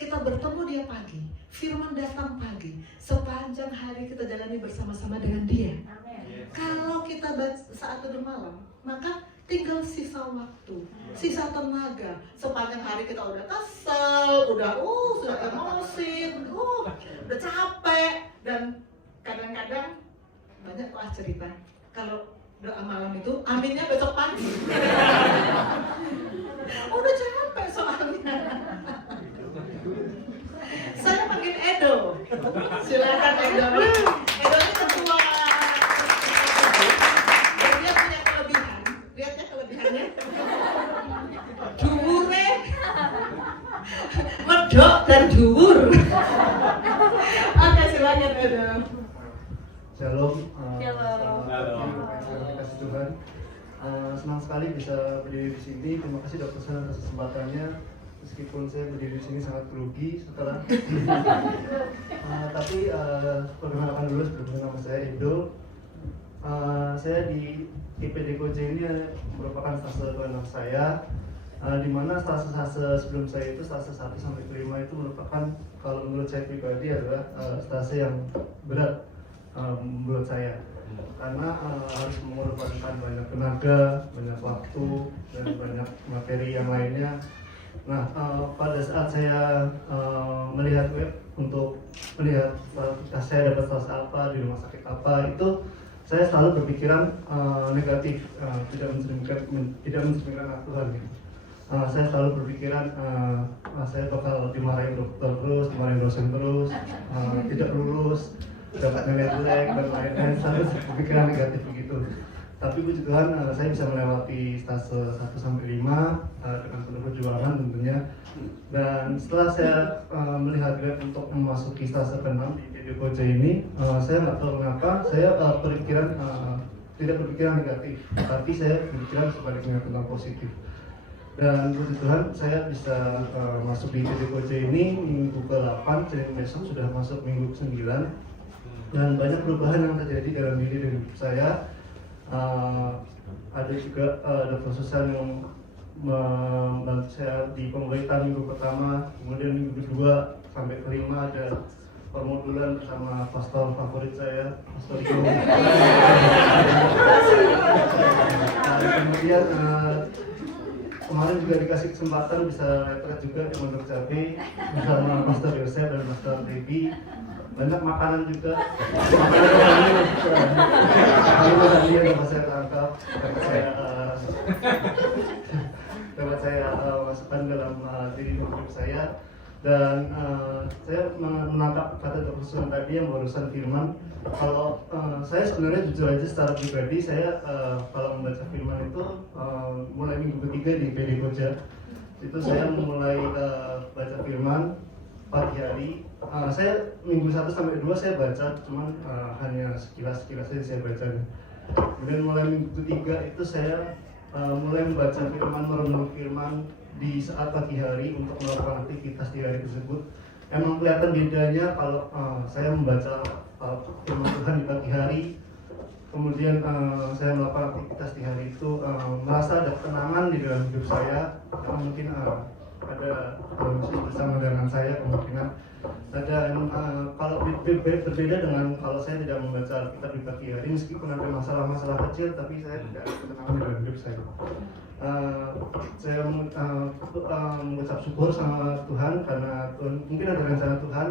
Kita bertemu dia pagi, firman datang pagi, sepanjang hari kita jalani bersama-sama dengan dia. Amen. Kalau kita saat teduh malam, maka tinggal sisa waktu, sisa tenaga. Sepanjang hari kita udah kesel, sudah emosi, udah capek, dan kadang-kadang banyak cerita kalau doa malam itu aminnya besok pagi. Udah capek soalnya. Saya panggil Edo. Silakan Edo. Edo ini ketua. Dan dia punya kelebihan. Lihat ya kelebihannya. Dhuwure. Medok dan dhuwur. Oke, silakan Edo. Shalom. Shalom. Terima kasih Tuhan. Senang sekali bisa berdiri di sini. Terima kasih Dr. San atas kesempatannya. Meskipun saya berdiri di sini sangat grogi setelah. Tapi perkenalkan dulu, sebelumnya nama saya Edo. Saya di IPD Koja ini merupakan stase ke-6 saya. Di mana stase-stase sebelum saya itu stase 1 sampai 5 itu merupakan, kalau menurut saya pribadi adalah stase yang berat menurut saya. Karena harus mengorbankan banyak tenaga, banyak waktu, dan banyak materi yang lainnya. Nah, pada saat saya melihat web untuk melihat saya dapat status apa di rumah sakit apa, itu saya selalu berpikiran negatif, tidak mencerminkan Tuhan gitu. Saya selalu berpikiran saya bakal dimarahin dokter terus, dimarahin dosen terus, tidak lulus, dapat nilai jelek dan lain-lain. Selalu berpikiran negatif begitu. Tapi puji Tuhan, saya bisa melewati stase 1-5 dengan penuh perjuangan tentunya. Dan setelah saya melihat grade untuk memasuki stase 6 di PDI Koja ini, saya nggak tahu mengapa saya tidak berpikiran negatif, tapi saya berpikiran sebaliknya tentang positif. Dan puji Tuhan, saya bisa masuk di PDI Koja ini minggu ke-8, Senin besok sudah masuk minggu ke-9. Dan banyak perubahan yang terjadi dalam diri dan hidup saya. Ada juga dokter Susan yang membantu saya di pemuritan minggu pertama, kemudian minggu kedua sampai kelima ada permodulan bersama pastor favorit saya, Pastor Iko. Kemudian kemarin juga dikasih kesempatan bisa retret juga di Pondok Cabe bersama Pastor Yosef dan Pastor Debbie. Banyak makanan juga. Makanan yang dapat saya tangkap, dapat saya masukkan dalam diri hidup saya. Dan saya menangkap kata Dr. Susan tadi yang barusan firman. Kalau saya sebenarnya jujur aja secara pribadi, saya kalau membaca firman itu mulai minggu ketiga di PDI Koja. Itu saya mulai baca firman pagi hari. Saya minggu 1-2 saya baca, cuman hanya sekilas saja saya bacanya. Kemudian mulai minggu ketiga itu saya mulai membaca firman, merenung firman di saat pagi hari untuk melakukan aktivitas di hari tersebut. Emang kelihatan bedanya kalau saya membaca firman Tuhan di pagi hari, kemudian saya melakukan aktivitas di hari itu, merasa ada ketenangan di dalam hidup saya. Mungkin ada bersama dengan saya, kemungkinan ada kalau berbeda dengan kalau saya tidak membaca Alkitab di pagi hari, meskipun ada masalah-masalah kecil, tapi saya tidak ada ketenangan dalam hidup saya. Saya mengucap syukur sama Tuhan karena mungkin ada rencana Tuhan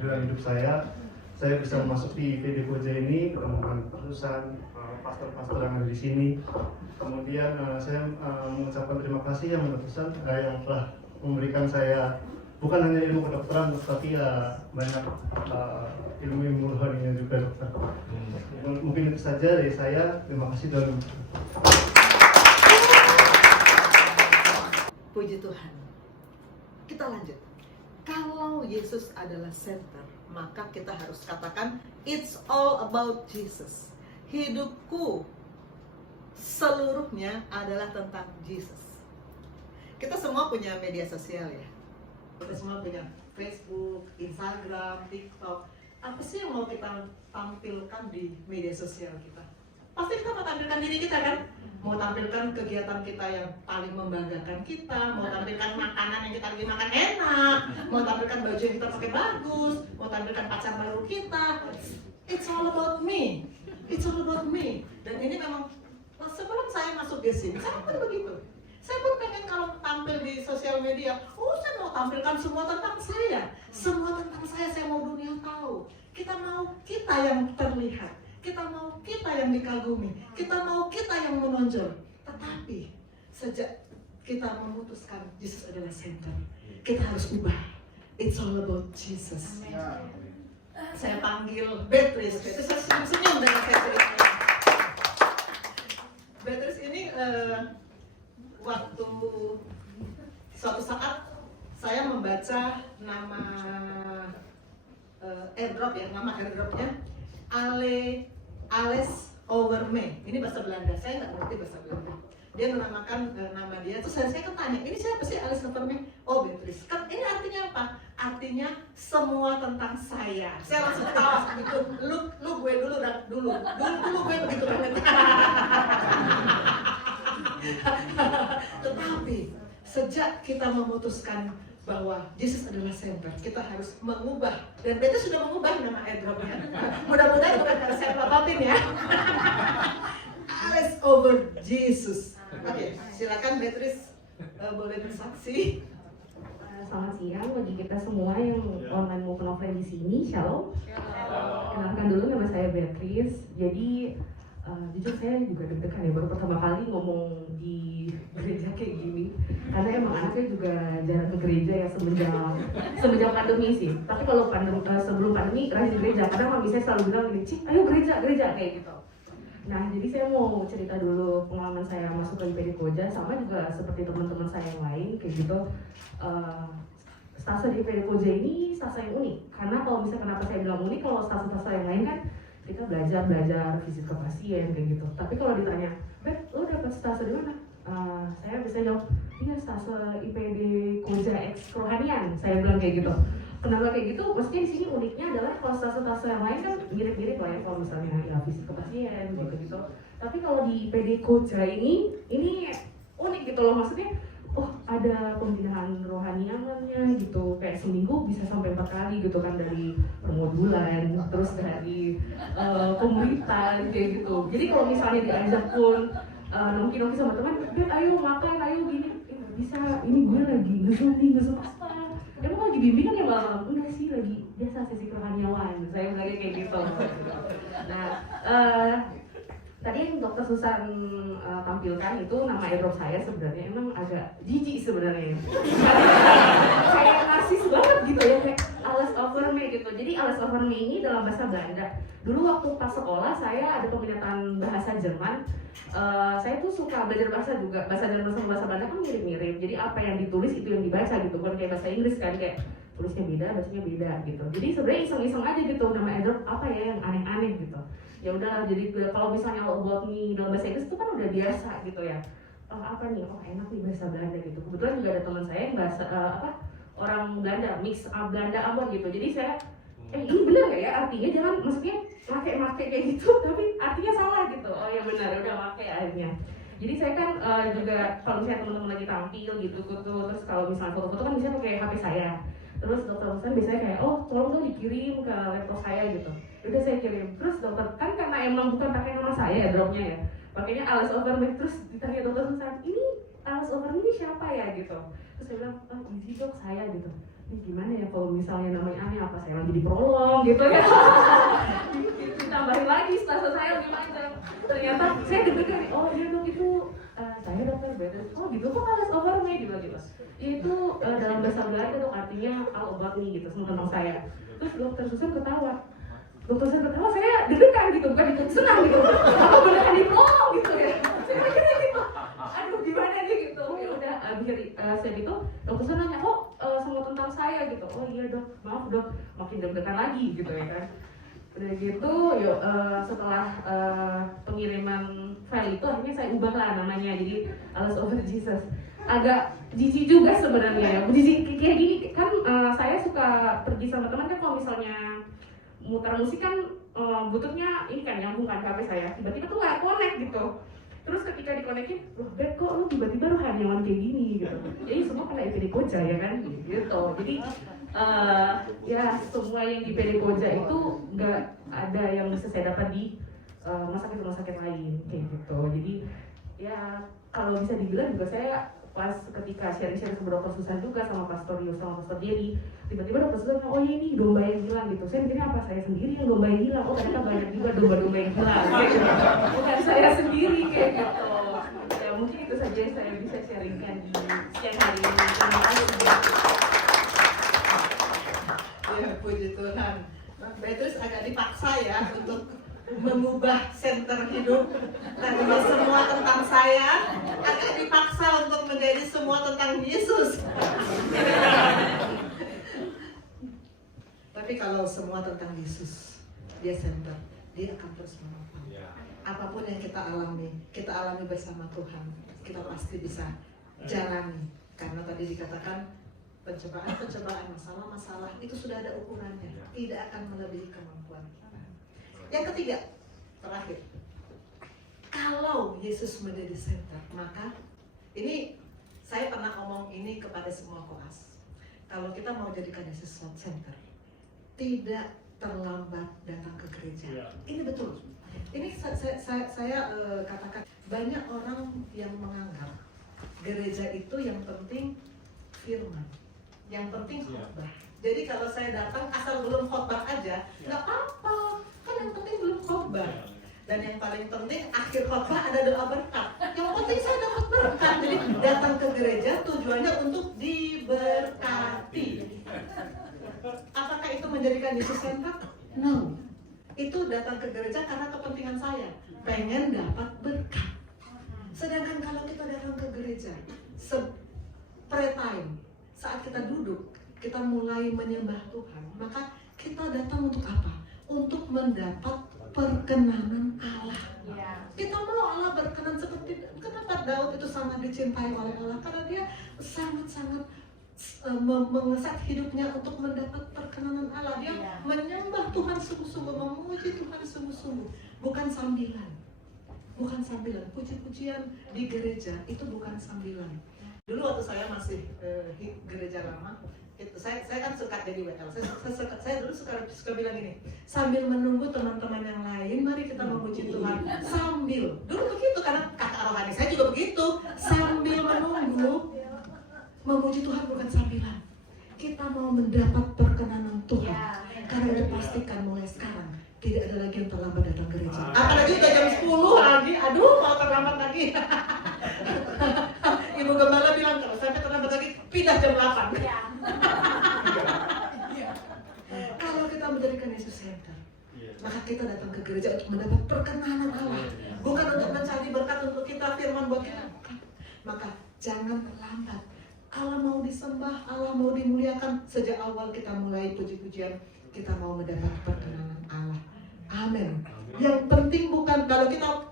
dalam hidup saya. Saya bisa masuk di PDI Koja ini dengan perusahaan pastor-pastor yang ada di sini. Kemudian saya mengucapkan terima kasih yang perusahaan yang telah memberikan saya bukan hanya ilmu kedokteran, tapi banyak ilmu rohaninya juga, dokter. Mungkin itu saja dari saya. Terima kasih Tuhan. Puji Tuhan. Kita lanjut. Kalau Yesus adalah center, maka kita harus katakan it's all about Jesus. Hidupku seluruhnya adalah tentang Jesus. Kita semua punya media sosial ya. Kita semua punya Facebook, Instagram, TikTok. Apa sih yang mau kita tampilkan di media sosial kita? Pasti kita mau tampilkan diri kita kan? Mau tampilkan kegiatan kita yang paling membanggakan kita, mau tampilkan makanan yang kita lagi makan enak, mau tampilkan baju yang kita pakai bagus, mau tampilkan pacar baru kita. It's all about me. It's all about me. Dan ini memang sebelum saya masuk di sini, saya pun begitu. Saya pun pengen kalau tampil di sosial media, saya mau tampilkan semua tentang saya. Semua tentang saya mau dunia tahu. Kita mau kita yang terlihat. Kita mau kita yang dikagumi, kita mau kita yang menonjol. Tetapi sejak kita memutuskan Yesus adalah center, kita harus ubah. It's all about Jesus. Saya panggil Beatrice. Beatrice senyum dengan saya cerita. Beatrice ini waktu suatu saat saya membaca nama airdrop ya, nama airdropnya Alles over me. Ini bahasa Belanda. Saya nggak ngerti bahasa Belanda. Dia menamakan nama dia. Terus saya kan tanya, ini siapa sih Alles over me? Oh, Beatrice. Kan ini artinya apa? Artinya semua tentang saya. Saya langsung ketawa gitu. Lu gue dulu gue begitu banget. Tetapi sejak kita memutuskan bahwa Yesus adalah center, kita harus mengubah. Dan Beatrice sudah mengubah nama airdropnya. Mudah-mudahan bukan karena saya pelototin ya. Alles over Jesus. Oke, silakan Beatrice boleh bersaksi. Selamat siang bagi kita semua yang online maupun offline di sini. Shalom. Kenalkan dulu, nama saya Beatrice. Jadi jujur saya juga deg-degan ya, baru pertama kali ngomong di gereja kayak gini. Karena emang anaknya juga jarang ke gereja ya semenjak pandemi sih. Tapi kalau sebelum pandemi rajin gereja, karena mami saya selalu bilang gini, Cik, ayo gereja kayak gitu. Nah, jadi saya mau cerita dulu pengalaman saya masuk ke IPD Koja, sama juga seperti teman-teman saya yang lain kayak gitu. Stase di IPD Koja ini stase yang unik, karena kalau misalnya kenapa saya bilang unik, kalau stase-stase yang lain kan kita belajar visit ke pasien kayak gitu. Tapi kalau ditanya, Bet, lo dapat stase di mana? Saya bisa jawab, iya stase IPD Koja X Kerohanian, saya bilang kayak gitu. Kenapa kayak gitu? Maksudnya di sini uniknya adalah kalau stase-stase yang lain kan mirip-mirip lah ya, kalau misalnya ya visit ke pasien gitu. Tapi kalau di IPD Koja ini unik gitu loh, maksudnya oh ada pembinaan rohaniannya gitu, kayak seminggu bisa sampai 4 kali gitu kan, dari permodulan, terus dari pemberitaan kayak gitu. Jadi kalau misalnya diajak pun nongki-nongki sama teman, Bet ayo makan, ayo gini, bisa, ini gue lagi nge-zoom apa? Emang lagi bimbingan ya Bang? Enggak sih, lagi biasa sesi kerohaniawan, saya bilangnya kayak gitu. Nah, tadi yang Dokter Susan tampilkan itu nama airdrop saya sebenarnya emang agak jijik sebenarnya. Kayak narsis banget gitu ya, kayak alles over me gitu. Jadi alles over me ini dalam bahasa Belanda. Dulu waktu pas sekolah saya ada peminatan bahasa Jerman. Saya tuh suka belajar bahasa juga. Bahasa Jerman sama bahasa Belanda kan mirip-mirip. Jadi apa yang ditulis itu yang dibaca gitu. Bukan kayak bahasa Inggris kan, kayak tulisnya beda, bacanya beda gitu. Jadi sebenarnya iseng-iseng aja gitu, nama airdrop apa ya yang aneh-aneh gitu. Ya udah, jadi kalau misalnya buat nih dalam bahasa Inggris itu kan udah biasa gitu ya. Apa nih, enak nih bahasa Belanda gitu. Kebetulan juga ada teman saya yang bahasa orang Belanda, mix Belanda Ambon gitu. Jadi saya ini benar nggak ya artinya, jangan maksudnya make kayak gitu tapi artinya salah gitu. Oh ya benar, udah make akhirnya. Jadi saya kan juga kalau misalnya teman-teman lagi tampil gitu terus kalau misalnya foto-foto kan bisa pakai HP saya. Terus dokter Susan biasanya kayak, oh tolong dong dikirim ke laptop saya gitu. Udah saya kirim. Terus dokter kan karena emang bukan pakai nama saya dropnya ya, pakainya alles over me. Terus ditanya dokter Susan, ini alles over me ini siapa ya gitu. Terus saya bilang, easy dok, saya gitu. Ini gimana ya kalau misalnya namanya aneh, apa saya lagi diprolog gitu ya. Ditambahin lagi stase saya lebih panjang. Ternyata saya deg-degan, oh iya dok itu saya dokter Beatrice. Oh gitu kok alles over me gitu gitu. Itu dalam bahasa Belanda dok artinya all about me gitu, semua tentang saya. Terus dokter Susan ketawa. Dokter Susan ketawa, saya deg-degan gitu, bukan ikut senang gitu. Apa beneran diprolog gitu ya. Saya mikirnya gitu. Aduh gimana nih gitu. Ya udah saya gitu, dokter Susan nanya, semua tentang saya gitu. Oh iya dok, maaf dok, makin deg-degan lagi gitu ya kan. Udah gitu, yuk setelah pengiriman file itu akhirnya saya ubah lah namanya, jadi alles over Jesus. Agak jijik juga sebenarnya ya, jijik kayak gini kan. Saya suka pergi sama teman kan, kalau misalnya muter musik kan bututnya ini kan nyambung kan HP saya, tiba-tiba tuh nggak connect gitu. Terus ketika dikonekin, loh Bet kok lu tiba-tiba rohaniawan kayak gini gitu. Jadi semua kena IPD Koja ya kan gitu. Jadi ya semua yang di IPD Koja itu nggak ada yang bisa saya dapat di rumah sakit lain kayak gitu. Jadi ya kalau bisa dibilang juga saya pas ketika sharing-sharing sama dokter Susan juga, sama Pastor Yus, sama Pastor Jerry, tiba-tiba dokter Susan bilang, oh iya ini domba yang hilang gitu. Saya mikirnya apa, saya sendiri yang domba yang hilang? Oh ternyata banyak juga domba-domba yang hilang kayak gitu. Bukan saya sendiri kayak gitu. Ya mungkin itu saja yang saya bisa sharingkan di siang hari ini. Terima kasih. Ya puji Tuhan. Beatrice agak dipaksa ya untuk mengubah center hidup. Tadinya semua tentang saya, agak dipaksa untuk menjadi semua tentang Yesus. Tapi kalau semua tentang Yesus, dia center, dia akan terus menopang. Apapun yang kita alami bersama Tuhan, kita pasti bisa jalani. Karena tadi dikatakan pencobaan, masalah-masalah itu sudah ada ukurannya, tidak akan melebihi kemampuan kita. Yang ketiga, terakhir, kalau Yesus menjadi center, maka ini saya pernah ngomong ini kepada semua koas. Kalau kita mau jadikan Yesus center, tidak terlambat datang ke gereja. Ini betul. Ini saya katakan, banyak orang yang menganggap gereja itu yang penting firman, yang penting khotbah. Jadi kalau saya datang asal belum khotbah aja, nggak apa-apa, kan yang penting belum khotbah. Dan yang paling penting akhir khotbah ada doa berkat. Yang penting saya dapat berkat. Jadi datang ke gereja tujuannya untuk diberkati. Apakah itu menjadikan Yesus sentral? No. Itu datang ke gereja karena kepentingan saya, pengen dapat berkat. Sedangkan kalau kita datang ke gereja, prayer time, saat kita duduk, kita mulai menyembah Tuhan, maka kita datang untuk apa? Untuk mendapat perkenanan Allah. Kita mau Allah berkenan seperti kenapa Daud itu sangat dicintai oleh Allah, karena dia sangat-sangat mengesat hidupnya untuk mendapat perkenanan Allah. Dia menyembah Tuhan sungguh-sungguh, memuji Tuhan sungguh-sungguh, bukan sambilan. Bukan sambilan. Puji-pujian di gereja itu bukan sambilan. Dulu waktu saya masih gereja lama, itu saya kan suka jadi WL. Saya dulu suka bilang gini, sambil menunggu teman-teman yang lain, mari kita memuji Tuhan sambil. Dulu begitu karena kakak rohani saya juga begitu, sambil menunggu. Memuji Tuhan bukan sambilan. Kita mau mendapat perkenanan Tuhan. Karena itu pastikan mulai sekarang tidak ada lagi yang terlambat datang gereja. Apalagi udah jam 10 lagi, aduh mau terlambat lagi. Ibu Gembala bilang kalau sampai terlambat lagi pindah jam 8. Kalau kita menjadikan Yesus center, maka kita datang ke gereja untuk mendapat perkenanan Allah, bukan untuk mencari berkat untuk kita, firman buat kita. Maka jangan terlambat. Allah mau disembah, Allah mau dimuliakan. Sejak awal kita mulai puji-pujian, kita mau mendapat perkenanan Allah. Amin. Yang penting bukan kalau kita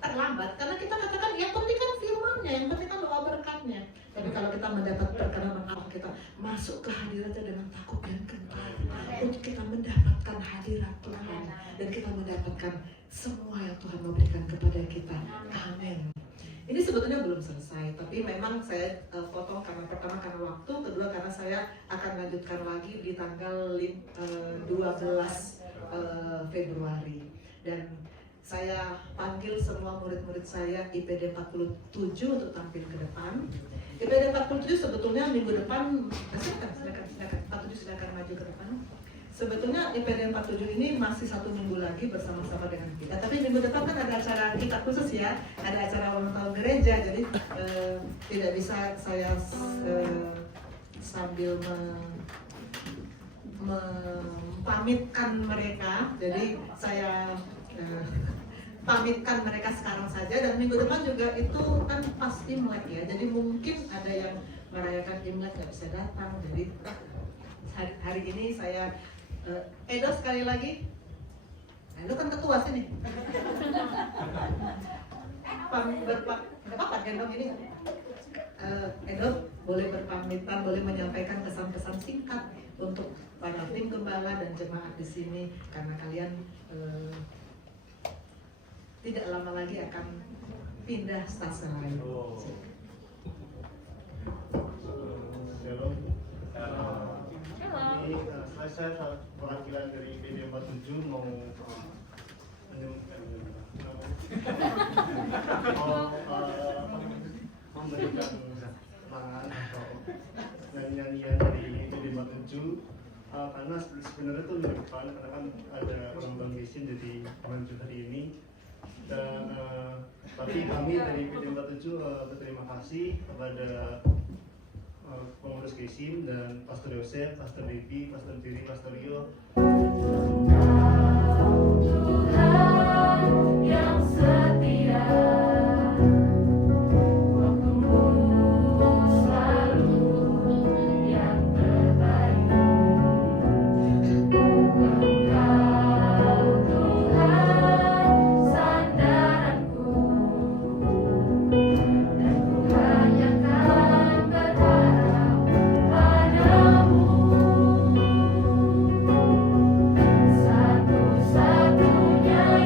terlambat, karena kita katakan yang penting kan firman-Nya, yang penting kan doa berkatnya. Tapi kalau kita mendapat perkenanan Allah, kita masuk ke hadiratnya dengan takut dan gentar, untuk kita mendapatkan hadirat Tuhan, dan kita mendapatkan semua yang Tuhan mau berikan kepada kita. Amin. Ini sebetulnya belum selesai, tapi memang saya potong karena pertama karena waktu, kedua karena saya akan lanjutkan lagi di tanggal 12 Februari. Dan saya panggil semua murid-murid saya IPD 47 untuk tampil ke depan. IPD 47 sebetulnya minggu depan, silakan 47 silakan maju ke depan. Sebetulnya IPD 47 ini masih 1 minggu lagi bersama-sama dengan kita. Tapi minggu depan kan ada acara kita khusus ya, ada acara ulang tahun gereja. Jadi tidak bisa saya sambil mempamitkan mereka. Jadi saya pamitkan mereka sekarang saja. Dan minggu depan juga itu kan pas Imlek ya. Jadi mungkin ada yang merayakan Imlek nggak bisa datang. Jadi hari ini saya Edo sekali lagi, Edo kan ketua sini. Nggak apa-apa gendong ini. Edo boleh berpamitan, boleh menyampaikan pesan-pesan singkat untuk para tim gembala dan jemaat di sini, karena kalian tidak lama lagi akan pindah stase lain. Ini saya perwakilan dari IPD 47 mau memberikan semangat atau nyanyian dari IPD 47 karena sebenarnya itu minggu depan, karena kan ada ulang tahun Gesin jadi maju hari ini. Dan tapi kami dari IPD 47 berterima kasih kepada pengurus Gesim dan Pastor Yosef, Pastor Devi, Pastor Tiri, Pastor Rio. Tuhan yang setia, waktumu selalu yang terbaik. Engkau Tuhan sandaranku, dan ku hanya akan berharap padamu. Satu-satunya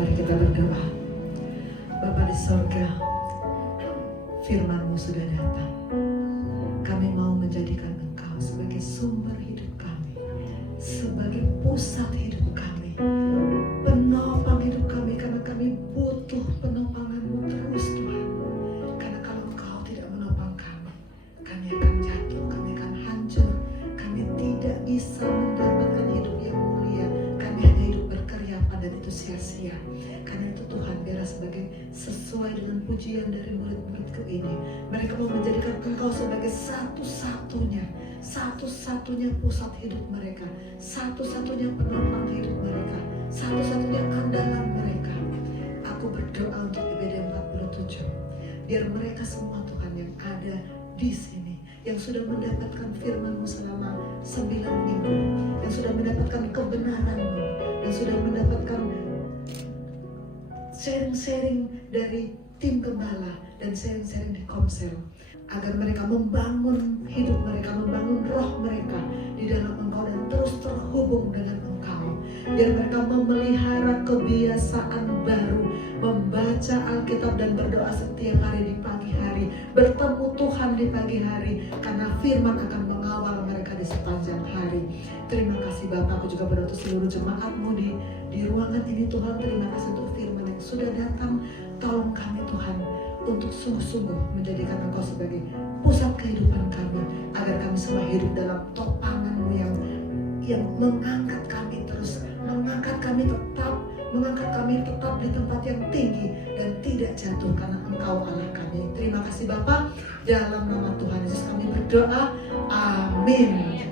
Mari kita berdoa. Bapa di sorga, firman-Mu sudah datang. Kami mau menjadikan Engkau sebagai sumber hidup kami, sebagai pusat hidup kami, penopang hidup kami, karena kami butuh penopang-Mu terus Tuhan. Karena kalau Engkau tidak menopang kami akan jatuh, kami akan hancur, kami tidak bisa mendapatkan hidup yang mulia, kami hanya hidup berkeriapan dan itu sia-sia. Karena itu Tuhan, biarlah sebagai sesuai dengan pujian dari murid-muridku ini, mereka mau menjadikan Engkau sebagai satu-satunya pusat hidup mereka, satu-satunya penopang hidup mereka, satu-satunya andalan mereka. Aku berdoa untuk IBD 47, biar mereka semua Tuhan yang ada di sini, yang sudah mendapatkan firman-Mu selama 9 minggu, yang sudah mendapatkan kebenaran-Mu, yang sudah mendapatkan sharing-sharing dari tim gembala dan sharing-sharing di Komsel, agar mereka membangun hidup mereka, membangun roh mereka di dalam Engkau dan terus terhubung dengan Engkau. Biar mereka memelihara kebiasaan baru, membaca Alkitab dan berdoa setiap hari di pagi hari, bertemu Tuhan di pagi hari, karena firman akan mengawal mereka di sepanjang hari. Terima kasih Bapak, aku juga berdoa untuk seluruh jemaat-Mu di ruangan ini Tuhan. Terima kasih untuk firman yang sudah datang. Tolong kami Tuhan untuk sungguh-sungguh menjadikan Engkau sebagai pusat kehidupan kami, agar kami semua hidup dalam topangan-Mu yang mengangkat kami terus, mengangkat kami tetap di tempat yang tinggi dan tidak jatuh, karena Engkau Allah kami. Terima kasih Bapa, dalam nama Tuhan Yesus kami berdoa, amin.